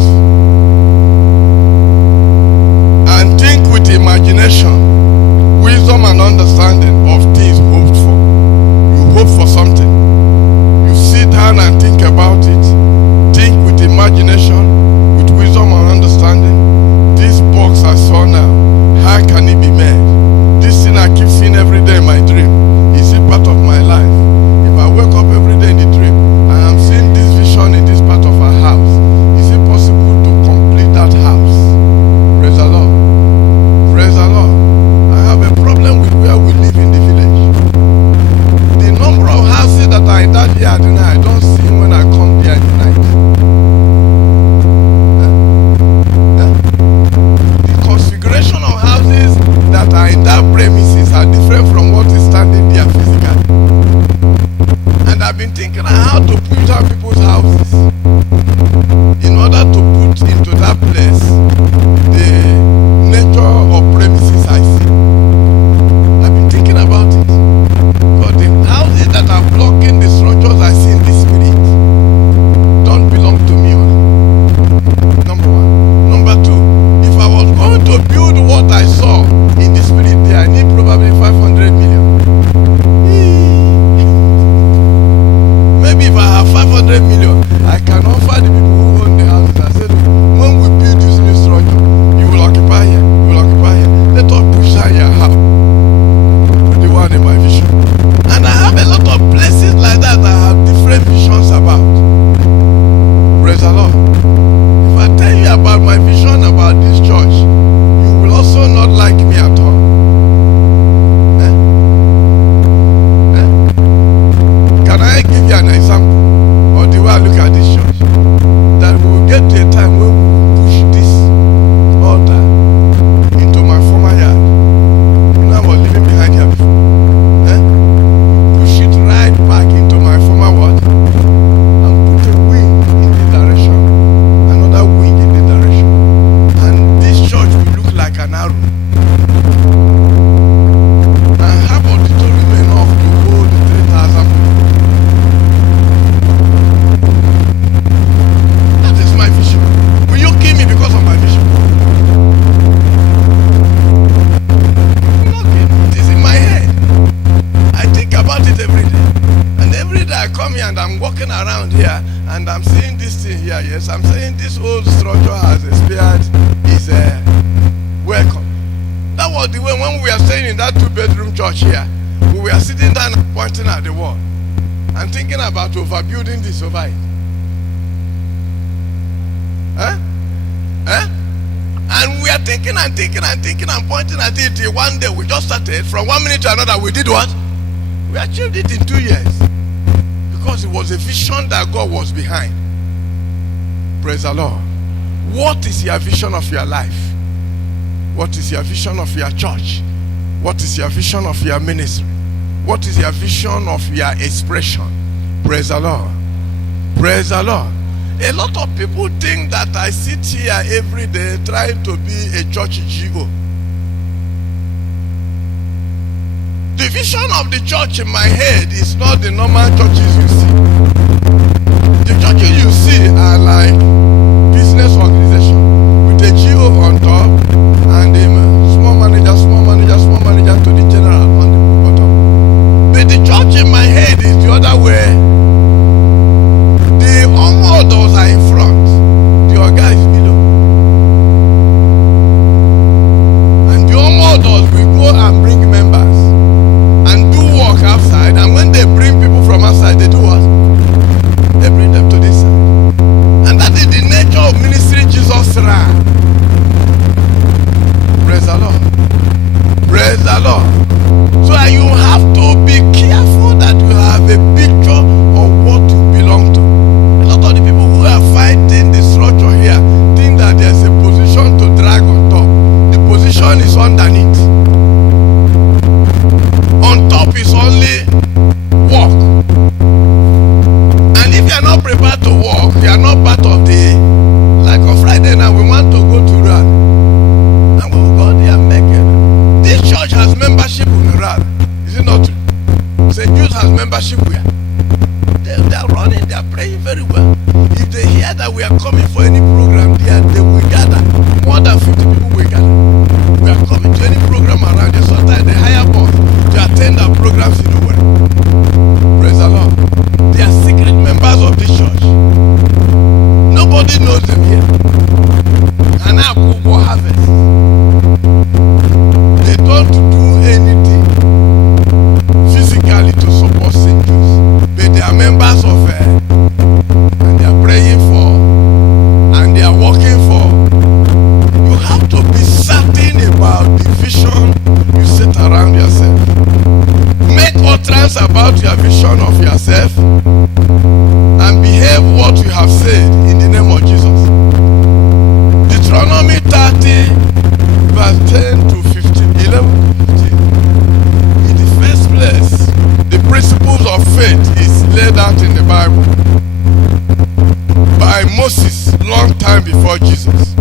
in that 2-bedroom church here, we were sitting down and pointing at the wall and thinking about overbuilding this over it. And we are thinking and pointing at it till one day we just started. From 1 minute to another, we did what? We achieved it in 2 years. Because it was a vision that God was behind. Praise the Lord. What is your vision of your life? What is your vision of your church? What is your vision of your ministry? What is your vision of your expression? Praise the Lord. Praise the Lord. A lot of people think that I sit here every day trying to be a church GO. The vision of the church in my head is not the normal churches you see. The churches you see are like business organization with a GO on top and a small manager to the general on the bottom. But the church in my head is the other way. The others are in front, the Oga is below. And the others will go and bring members and do work outside. And when they bring people from outside, they do what? They bring them to this side. And that is the nature of ministry Jesus ran. Praise the Lord. Praise the Lord. So you have to be careful that you have a picture of what you belong to. A lot of the people who are fighting the structure here think that there's a position to drag on top. The position is underneath. On top is only work. And if you are not prepared to work, you are not part of the, like on Friday now, we want to go to RAD. And we will go there and make it. This church has membership in RAD. Is it not true? St. Jude's has membership here. They are running, they are praying very well. If they hear that we are coming for any program there, they will gather. More than 50 people will gather. We are coming to any program around there. Sometimes they hire us to attend our programs in the world. Praise the Lord. They are secret members of this church. Nobody knows them here. And now go harvest. They don't do anything physically to support St. Jude's. But they are members of and they are praying for and they are working for. You have to be certain about the vision you set around yourself. Make utterance about your vision of yourself and behave what you have said in the name of Jesus. Deuteronomy 30 verse 10 to 15, 11 to 15. In the first place, the principles of faith is laid out in the Bible by Moses long time before Jesus.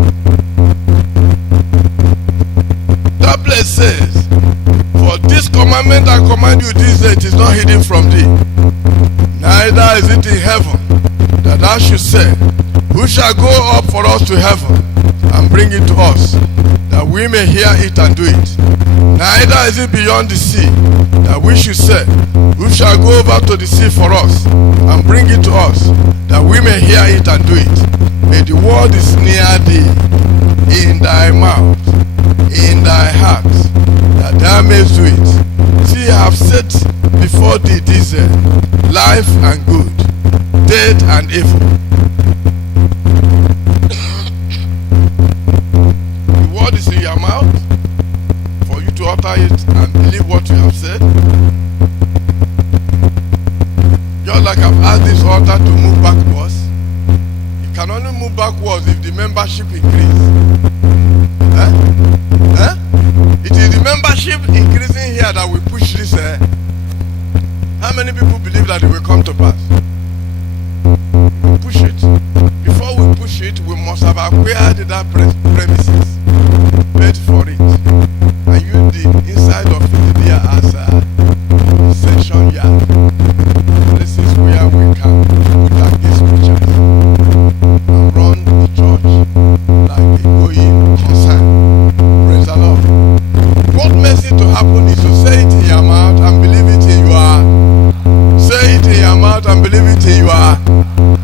That place says, for this commandment I command you this day, it is not hidden from thee, neither is it in heaven, that thou should say, who shall go up for us to heaven and bring it to us, that we may hear it and do it. Neither is it beyond the sea, that we should say, who shall go over to the sea for us and bring it to us, that we may hear it and do it. May the word is near thee, in thy mouth, in thy heart, that thou mayest do it. See, I have set before thee this life and good, death and evil. The word is in your mouth for you to utter it and believe what you have said. Just like I've asked this altar to move backwards, it can only move backwards if the membership increases. It is the membership increasing here that will push this. How many people believe that it will come to pass? We push it. Before we push it, we must have acquired that premises, paid for it, and use the inside of it there as a section yard. This is where we can put our guest pictures and run the church like a going concern. Praise the Lord. What makes it to happen is to say it in your mouth and believe it in your heart. Say it in your mouth and believe it in your heart.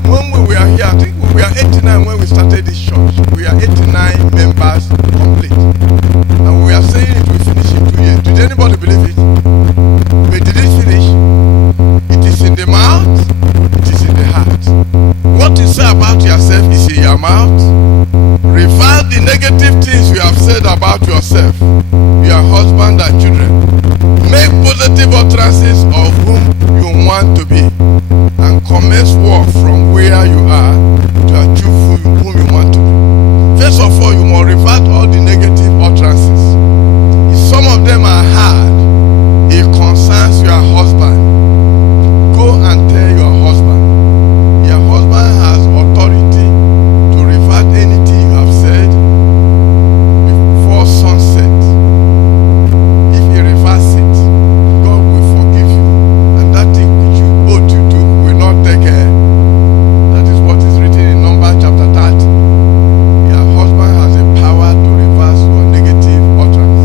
When we were here, I think we were 89 when we started this church. We are 89 members complete. And we are saying it will finish in 2 years. Did anybody negative things you have said about yourself, your husband and children, make positive utterances of whom you want to be, and commence work from where you are to achieve whom you want to be. First of all, you must revert all the negative utterances. If some of them are hard, it concerns your husband. Go and tell your husband. Your husband has authority to revert anything you have said before sunset. If he reverts it, God will forgive you, and that thing which you ought to do will not take care. That is what is written in Numbers chapter 30. Your husband has a power to reverse your negative utterance.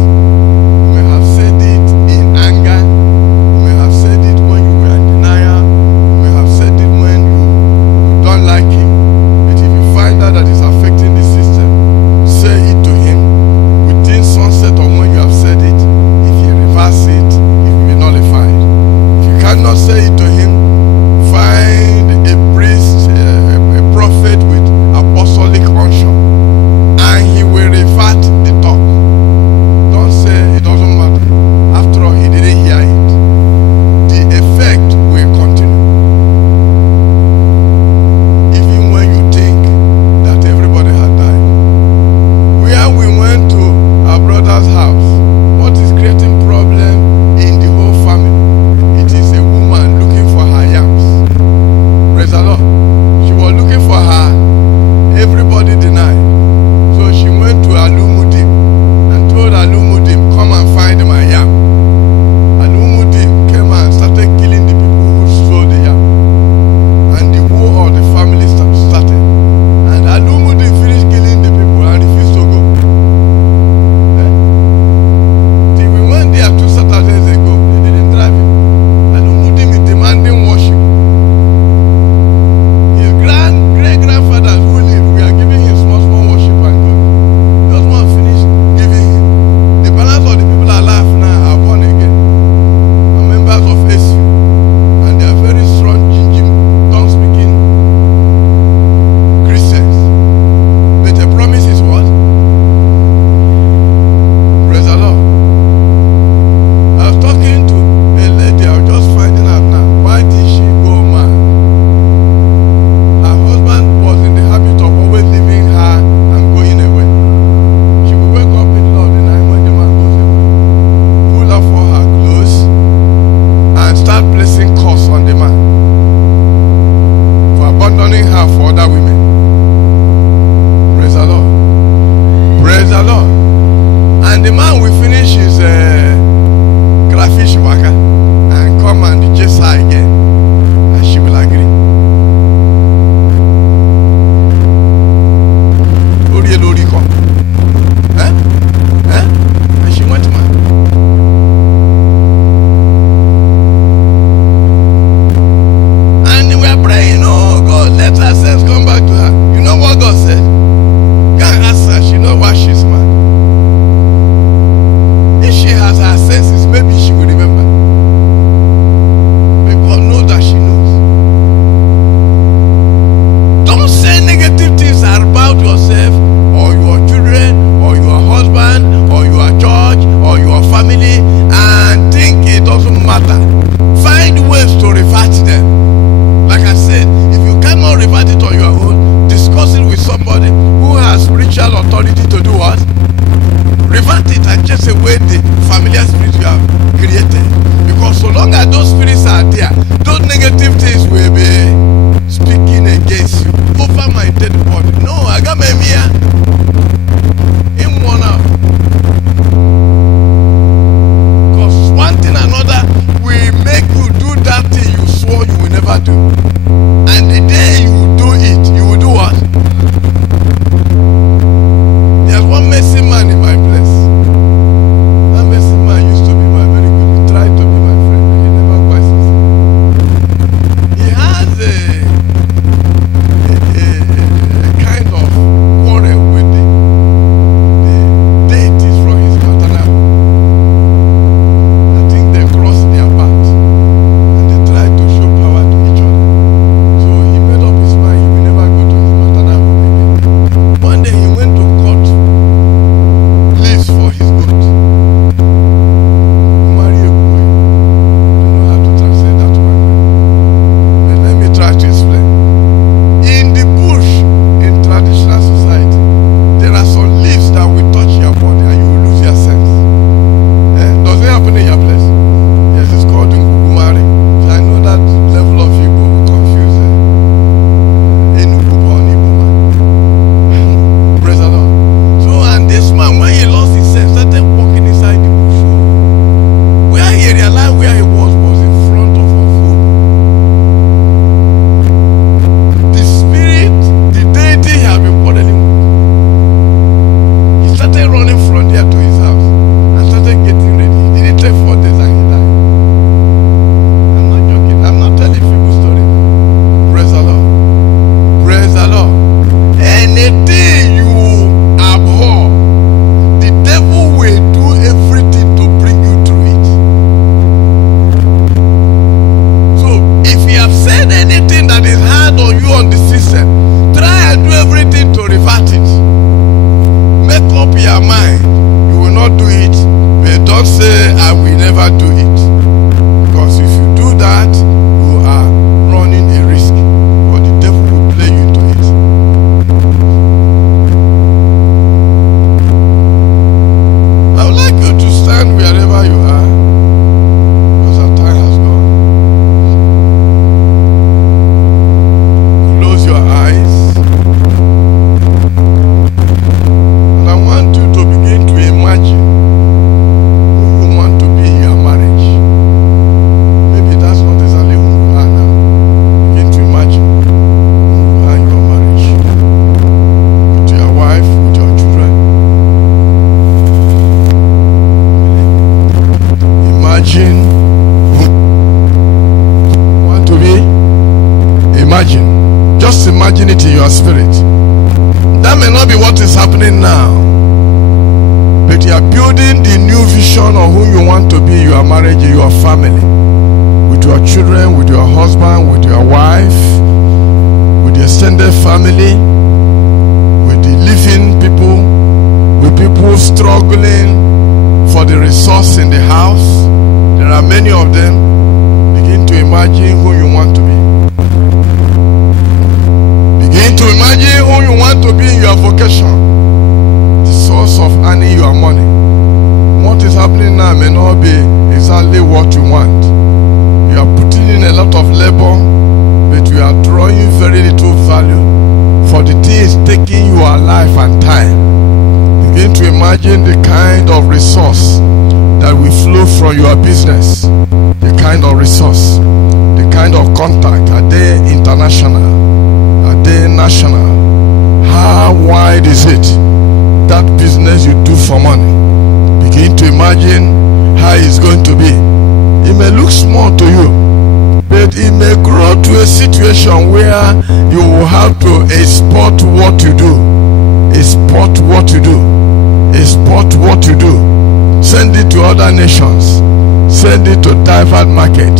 You may have said it in anger. You may have said it when you were in denial. You may have said it when you don't like him. But if you find out that it's affecting the system, say it to him within sunset or when you have said it. If he reverses it, it will be nullified. If you cannot say it to him, find a priest, a prophet with apostolic unction, and he will revert the talk. Don't say it doesn't matter. After all, he didn't hear it. The effect will continue. Even when you think that everybody had died. Where we went to our brother's house, what is creating problem in the whole family? It is a woman looking for her yams. Praise the Lord. She was looking for her. Everybody denied. So she went to Alumudim and told Alumudim, come and find my yam. Alumudim came and started killing the people who stole the yam. And the war of the family started. And Alumudim finished killing the people and refused to go. Till we went there 2 Saturdays ago, they didn't drive him. Alumudim is demanding worship. His great-grandfathers who lived, we are giving him small worship and God. Just one finished giving him. The balance of the people alive now are born again. Are members of SU. And they are very strong, tongue-speaking Christians. But the promise is what? Praise the Lord. I was talking to a lady, I was just finding out now. Why did she go mad? Her husband was in the habit of always leaving her and going away. She would wake up in the middle of the night when the man goes away, pull up for her clothes, and start placing curse on the man for abandoning her for other women. Praise the Lord. Praise the Lord. And the man will finish his crayfish waka and come and chase her again, and she will agree. Lori come. And she went mad. And we are praying, oh God, let her sense come back to her. You know what God said? Go and ask her, she knows why she's mad. If she has her senses, maybe she will remember. But God knows that she knows. Don't say negative things about yourself or your children or your husband or your church or your family and think it doesn't matter. Find ways to revert them. Like I said, if you cannot revert it on your own, discuss it with somebody who has spiritual authority to do what? Revert it and chase away the familiar spirit you have created. Because so long as those spirits are there, those negative things will be speaking against you over my dead body. No, I got my mia in one out. Because one thing another will make you do that thing you swore you will never do. And the day you do it, you will do what? There's one messy man in my place. That your mind, you will not do it. But don't say, I will never do it. Because if you do that, you are running a risk. But the devil will play you into it. I would like you to stand wherever you are. Because our time has gone. Close your eyes. And I want you to begin to imagine who you want to be in your marriage. Maybe that's not exactly who you are now. Begin to imagine who you are in your marriage. With your wife, with your children. Imagine who you want to be. Imagine. Just imagine it in your spirit. That may not be what is happening now. But you are building the new vision of who you want to be, your marriage, your family. With your children, with your husband, with your wife, with the extended family, with the living people, with people struggling for the resource in the house. There are many of them. Begin to imagine who you want to be. Begin to imagine who you want to be in your vocation. The source of earning your money. What is happening now may not be exactly what you want. You are putting in a lot of labor, but you are drawing very little value for the things taking your life and time. Begin to imagine the kind of resource that will flow from your business. The kind of resource, the kind of contact. Are they international? Are they national? How wide is it? That business you do for money. Begin to imagine how it's going to be. It may look small to you, but it may grow to a situation where you will have to export what you do. Export what you do. Export what you do. Send it to other nations. Send it to divert market.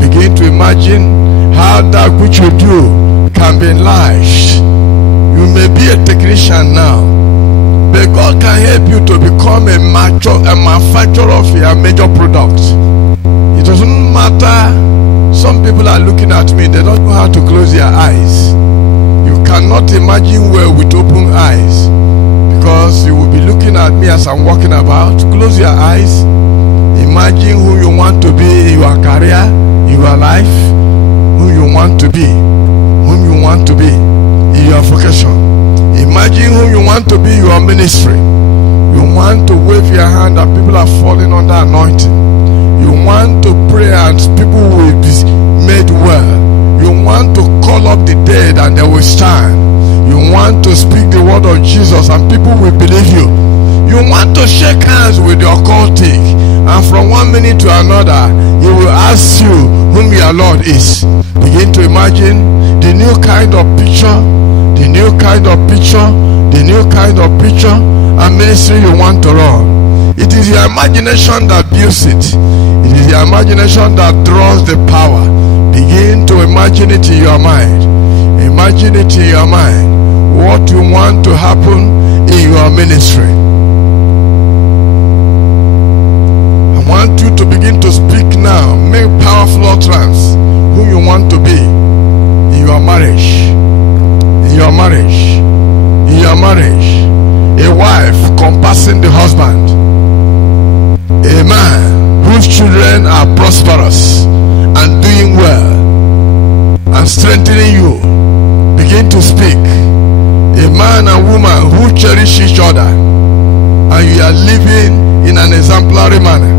Begin to imagine how that which you do can be enlarged. You may be a technician now, but God can help you to become a manufacturer of your major product. It doesn't matter. Some people are looking at me, they don't know how to close their eyes. You cannot imagine well with open eyes, because you will be looking at me as I'm walking about. Close your eyes. Imagine who you want to be in your career, in your life, who you want to be, whom you want to be in your vocation. Imagine who you want to be in your ministry. You want to wave your hand and people are falling under anointing. You want to pray and people will be made well. You want to call up the dead and they will stand. You want to speak the word of Jesus and people will believe you. You want to shake hands with your cultic, and from one minute to another, he will ask you whom your Lord is. Begin to imagine the new kind of picture, the new kind of picture, the new kind of picture and ministry you want to run. It is your imagination that builds it. It is your imagination that draws the power. Begin to imagine it in your mind. Imagine it in your mind. What you want to happen in your ministry. I want you to begin to speak now. Make powerful utterance who you want to be in your marriage. In your marriage. In your marriage. A wife compassing the husband. A man whose children are prosperous and doing well and strengthening you. Begin to speak. A man and woman who cherish each other and you are living in an exemplary manner.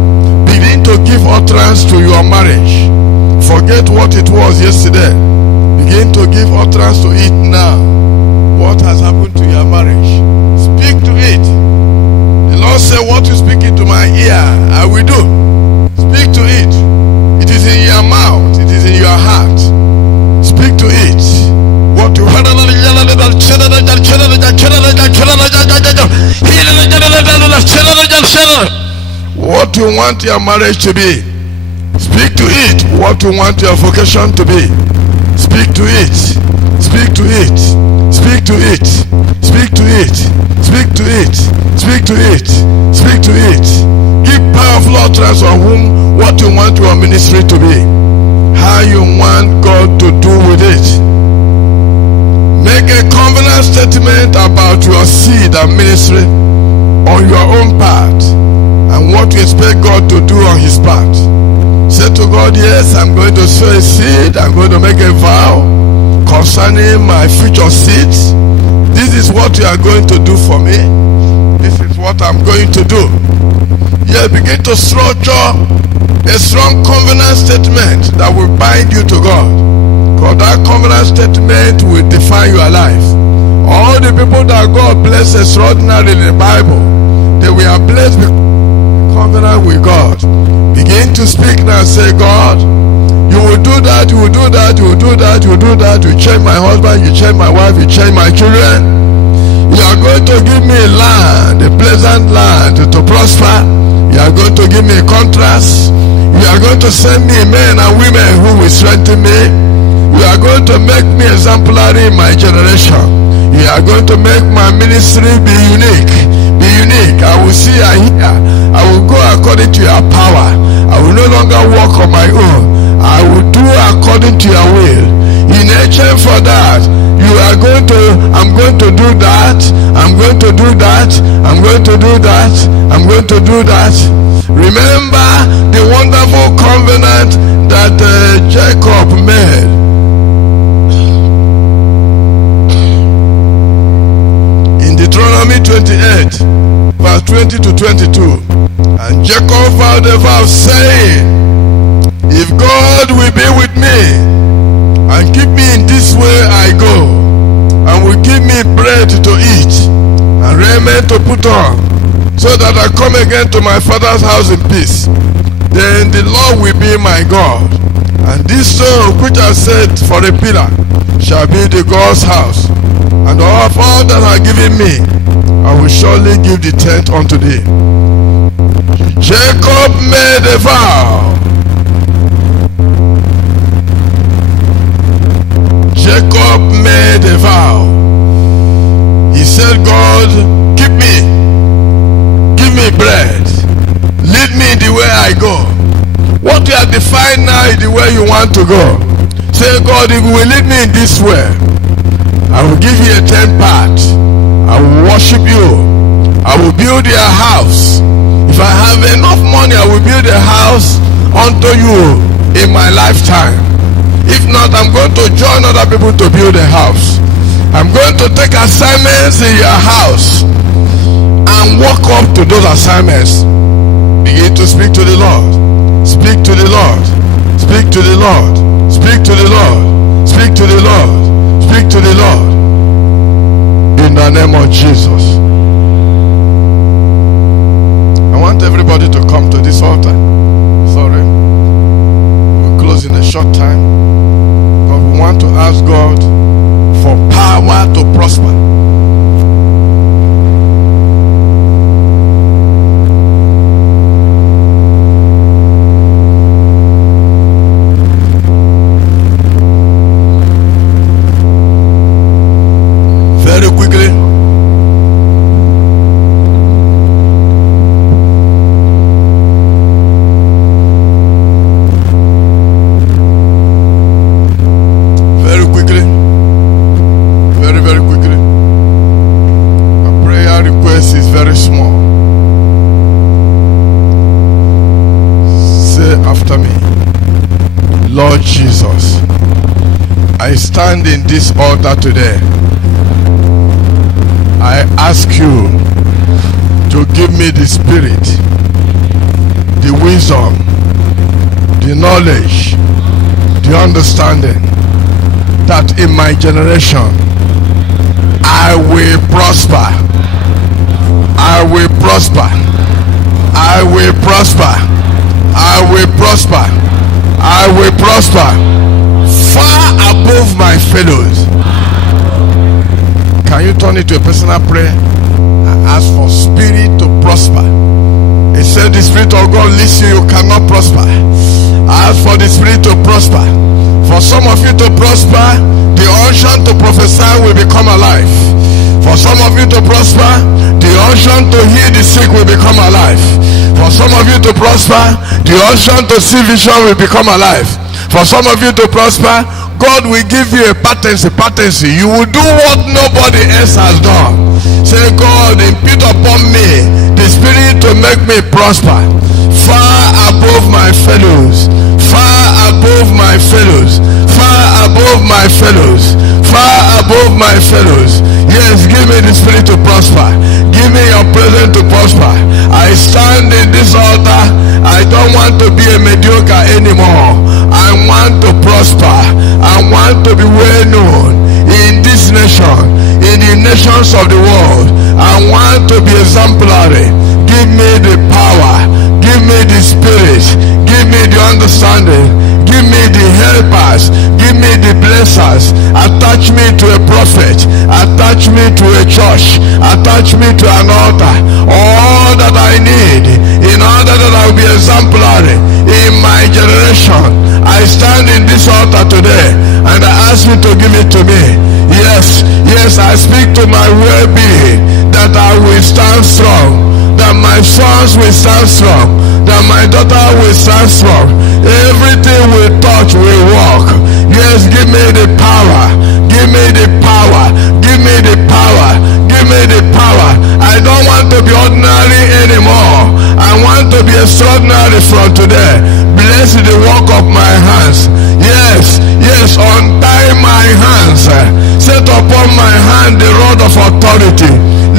Begin to give utterance to your marriage. Forget what it was yesterday. Begin to give utterance to it now. What has happened to your marriage? Speak to it. The Lord said, what you speak into my ear, I will do. Speak to it. It is in your mouth. It is in your heart. Speak to it. What you what you want your marriage to be. Speak to it. What you want your vocation to be. Speak to it. Speak to it. Speak to it. Speak to it. Speak to it. Speak Speak to it. Speak to it. Give powerful utterance on whom, what you want your ministry to be. How you want God to do with it. Make a covenant statement about your seed and ministry on your own part and what you expect God to do on his part. Say to God, yes, I'm going to sow a seed. I'm going to make a vow concerning my future seeds. This is what you are going to do for me. This is what I'm going to do. Yeah, begin to structure a strong covenant statement that will bind you to God. Because that covenant statement will define your life. All the people that God blessed extraordinarily in the Bible, they were blessed with covenant with God. Begin to speak now. Say, God, you will do that, you will do that, you will do that, you will do that. You change my husband, you change my wife, you change my children. You are going to give me land, a pleasant land to prosper. You are going to give me a contrast. You are going to send me men and women who will strengthen me. You are going to make me exemplary in my generation. You are going to make my ministry be unique. Be unique. I will see and hear. I will go according to your power. I will no longer walk on my own. I will do according to your will. In exchange for that, you are going to, I'm going to do that. I'm going to do that. I'm going to do that. I'm going to do that. Remember the wonderful covenant that Jacob made. In Deuteronomy 28, verse 20 to 22. And Jacob vowed a vow, saying, if God will be with me and keep me in this way I go, and will give me bread to eat and raiment to put on, so that I come again to my father's house in peace, then the Lord will be my God. And this stone which I set for a pillar shall be the God's house. And of all that are given me, I will surely give the tenth unto thee. Jacob made a vow. Jacob made a vow. He said, God, keep me. Give me bread. Lead me the way I go. What you have defined now is the way you want to go. Say, God, if you will lead me in this way, I will give you a 10th part. I will worship you. I will build your house. If I have enough money, I will build a house unto you in my lifetime. If not, I'm going to join other people to build a house. I'm going to take assignments in your house and walk up to those assignments. Begin to speak to the Lord. Speak to the Lord. Speak to the Lord. Speak to the Lord. Speak to the Lord. Speak to the Lord. In the name of Jesus. I want everybody to come to this altar. Sorry. We'll close in a short time. But we want to ask God for power to prosper. Very quickly. Very quickly. Very, very quickly. A prayer request is very small. Say after me. Lord Jesus, I stand in this altar today. I ask you to give me the spirit, the wisdom, the knowledge, the understanding that in my generation I will prosper. I will prosper. I will prosper. I will prosper. I will prosper far above my fellows. Can you turn it to a personal prayer and ask for spirit to prosper? It said the spirit of God leads you, you cannot prosper. Ask for the spirit to prosper. For some of you to prosper, the unction to prophesy will become alive. For some of you to prosper, the unction to heal the sick will become alive. For some of you to prosper, the unction to see vision will become alive. For some of you to prosper, God will give you a patency. You will do what nobody else has done. Say, God, impute upon me the spirit to make me prosper, far above my fellows, far above my fellows, far above my fellows, far above my fellows. Yes, give me the spirit to prosper. Give me your presence to prosper. I stand in this altar. I don't want to be a mediocre anymore. I want to prosper. I want to be well known in this nation, in the nations of the world. I want to be exemplary. Give me the power. Give me the spirit. Give me the understanding. Give me the helpers. Give me the blessers. Attach me to a prophet. Attach me to a church. Attach me to an altar. All that I need in order that I will be exemplary in my generation. I stand in this altar today and I ask you to give it to me. Yes, I speak to my well-being that I will stand strong, that my sons will stand strong, that my daughter will stand strong. Everything we touch will walk. Yes, give me the power. Give me the power. Give me the power. Give me the power. I don't want to be ordinary anymore. I want to be extraordinary from today. Bless the work of my hands. Yes, untie my hands. Set upon my hand the rod of authority.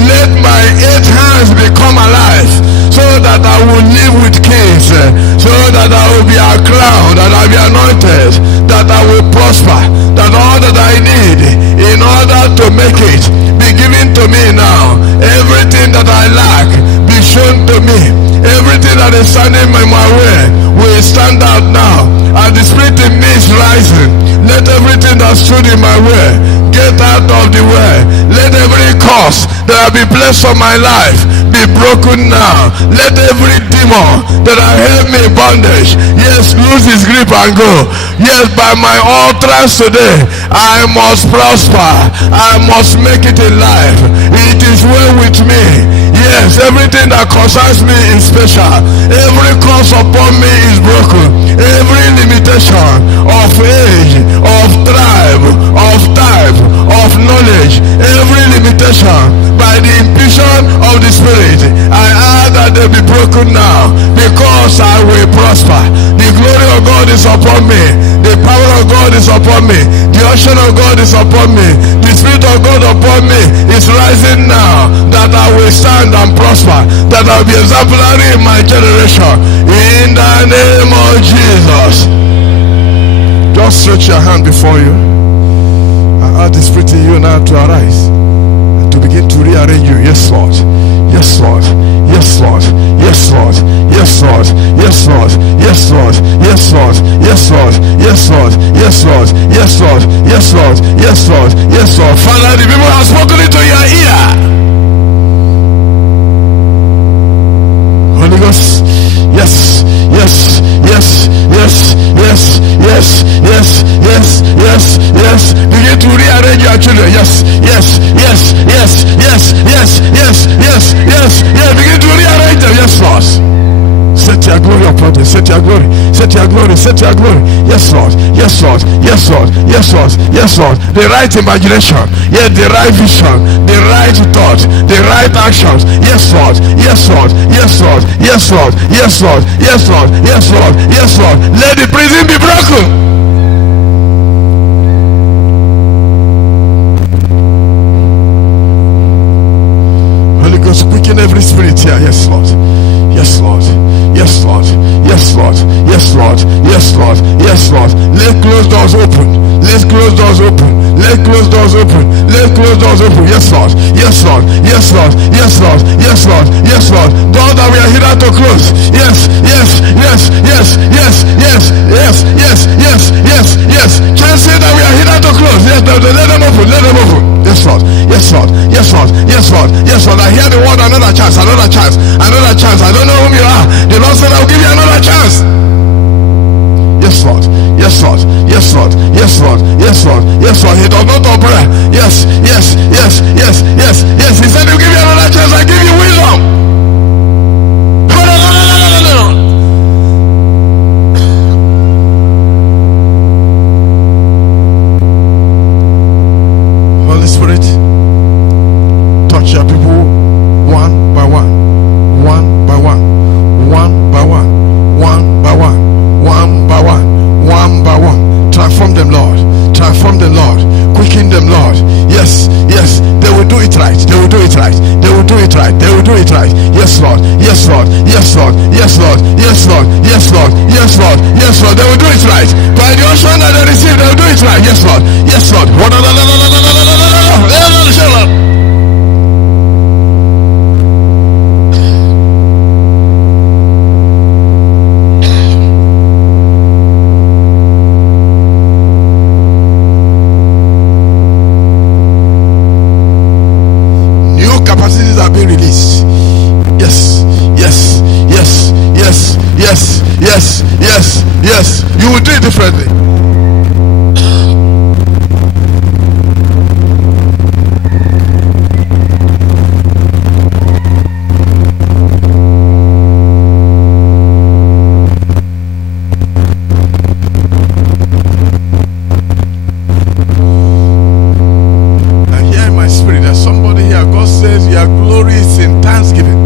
Let my 8 hands become alive, so that I will live with kings, so that I will be a crown, that I will be anointed, that I will prosper, that all that I need in order to make it be given to me now. Everything that I lack be shown to me. Everything that is standing in my way will stand out now. As the spirit in me is rising, let everything that stood in my way get out of the way. Let every curse that I be blessed on my life be broken now. Let every demon that I held me in bondage, yes, lose his grip and go. Yes, by my utterance today, I must prosper. I must make it in life. It is well with me. Yes, everything that concerns me is special. Every curse upon me is broken. Every limitation of age, of tribe, of type, of knowledge, every limitation by the imputation of the Spirit, I ask that they be broken now, because I will prosper. The glory of God is upon me. The power of God is upon me. The unction of God is upon me. The Spirit of God upon me is rising now, that I will stand and prosper, that I will be exemplary in my generation. In the name of Jesus. Just stretch your hand before you. I ask the Spirit in you now to arise and to begin to rearrange you. Yes, Lord. Yes, Lord. Yes, Lord. Yes, Lord. Yes, Lord. Yes, Lord. Yes, Lord. Yes, Lord. Yes, Lord. Yes, Lord. Yes, Lord. Yes, Lord. Yes, Lord. Yes, Lord. Yes, Lord. Father, the people have spoken into your ear. Holy Ghost. Yes. Yes. Yes. Yes. Yes. Yes. Yes. Yes. Yes. Yes. Begin to rearrange your children. Yes. Yes. Yes. Yes. Yes. Yes. Yes. Yes. Yes. Yes. Begin to rearrange them. Yes, Lord. Set your glory upon them. Set your glory. Set your glory. Set your glory. Yes, Lord. Yes, Lord. Yes, Lord. Yes, Lord. Yes, Lord. The right imagination. Yes, the right vision. The right thought. The right actions. Yes, Lord. Yes, Lord. Yes, Lord. Yes, Lord. Yes, Lord. Yes, Lord. Yes, Lord. Yes, Lord. Let the prison be broken. Holy Ghost, quicken every spirit here. Yes, Lord. Yes, Lord. Yes, Lord. Yes, Lord. Yes, Lord. Yes, Lord. Yes, Lord. Let closed doors open. Let closed doors open. Let closed doors open. Let closed doors open. Yes, Lord. Yes, Lord. Yes, Lord. Yes, Lord. Yes, Lord. Yes, Lord. Door that we are here to close. Yes. Yes. Yes. Yes. Yes. Yes. Yes. Yes. Yes. Yes. Yes. Chances that we are here to close. Yes. Let them open. Let them open. Yes, Lord. Yes, Lord. Yes, Lord. Yes, Lord. Yes, Lord. I hear the word another chance. Another chance. Another chance. I don't know whom you are. The Lord said I will give you another chance. Yes, Lord. Yes, Lord. Yes, Lord. Yes, Lord. Yes, Lord. Yes, Lord. He does not operate. Yes, yes, yes, yes, yes, yes. He said, "You give you another chance. I give you wisdom." Holy Spirit, touch your people one by one, one by one, one by one, one by one, one by one, one by one. Transform them, Lord. Transform them, Lord. Quicken them, Lord. Yes, yes, they will do it right. They will do it right. They will do it right. They will do it right. Yes, Lord. Yes, Lord. Yes, Lord. Yes, Lord. Yes, Lord. Yes, Lord. Yes, Lord. Yes, Lord. They will do it right. By the unction that they receive, they will do it right. Yes, Lord. Yes, Lord. Capacities are being released. Yes, yes, yes, yes, yes, yes, yes, yes. You will do it differently. Your glory is in thanksgiving.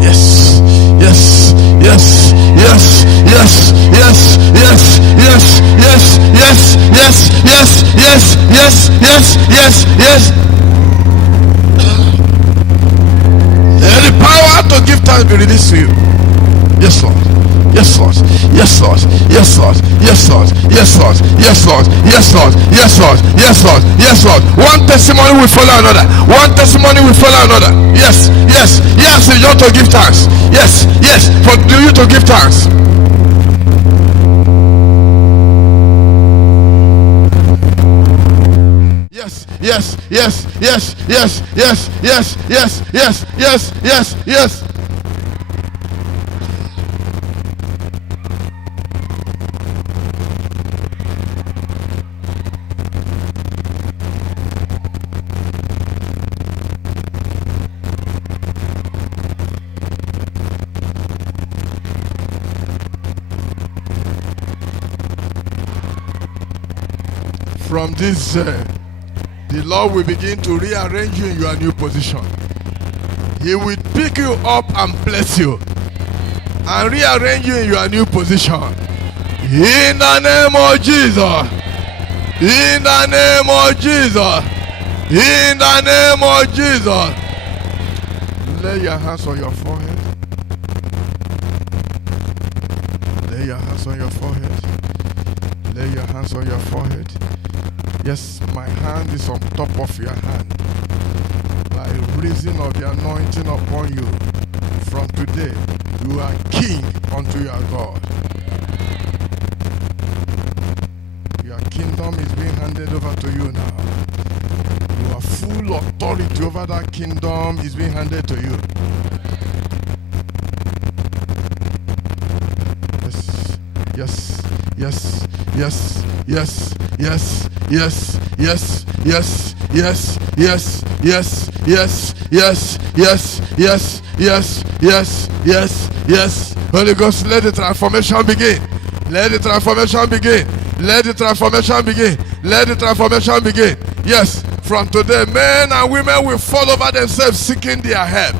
Yes, yes, yes, yes, yes, yes, yes, yes, yes, yes, yes, yes, yes, yes, yes, yes, yes. Let the power to give thanks be released to you. Yes, Lord. Yes, Lord. Yes, Lord. Yes, Lord. Yes, Lord. Yes, Lord. Yes, Lord. Yes, Lord. Yes, Lord. Yes, Lord. Yes, Lord. One testimony will follow another. One testimony will follow another. Yes, yes, yes. You want to give thanks. Yes, yes. For you to give thanks. Yes, yes, yes, yes, yes, yes, yes, yes, yes, yes, yes, yes. From this the Lord will begin to rearrange you in your new position. He will pick you up and bless you and rearrange you in your new position. In the name of Jesus. In the name of Jesus. In the name of Jesus. Lay your hands on your forehead. Lay your hands on your forehead. Lay your hands on your forehead. Yes, my hand is on top of your hand. By reason of the anointing upon you, from today, you are king unto your God. Your kingdom is being handed over to you now. Your full authority over that kingdom is being handed to you. Yes, yes, yes, yes, yes, yes, yes, yes, yes, yes, yes, yes, yes, yes, yes, yes, yes, yes, yes. Holy Ghost, let the transformation begin. Let the transformation begin. Let the transformation begin. Let the transformation begin. Yes, from today, men and women will fall over themselves seeking their help.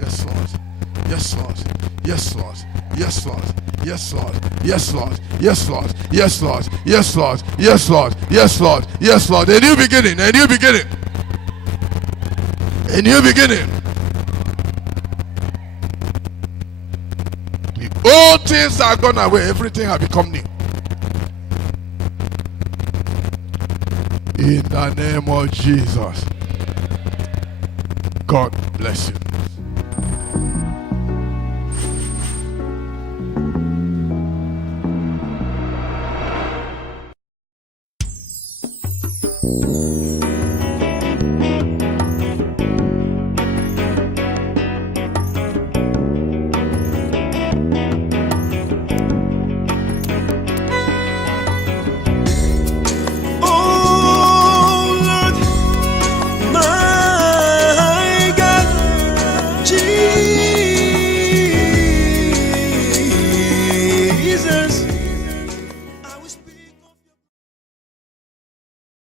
Yes, Lord. Yes, Lord. Yes, Lord. Yes, Lord. Yes, Lord. Yes, Lord. Yes, Lord. Yes, Lord. Yes, Lord. Yes, Lord. Yes, Lord. A new beginning. A new beginning. A new beginning. The old things are gone away. Everything has become new. In the name of Jesus. God bless you.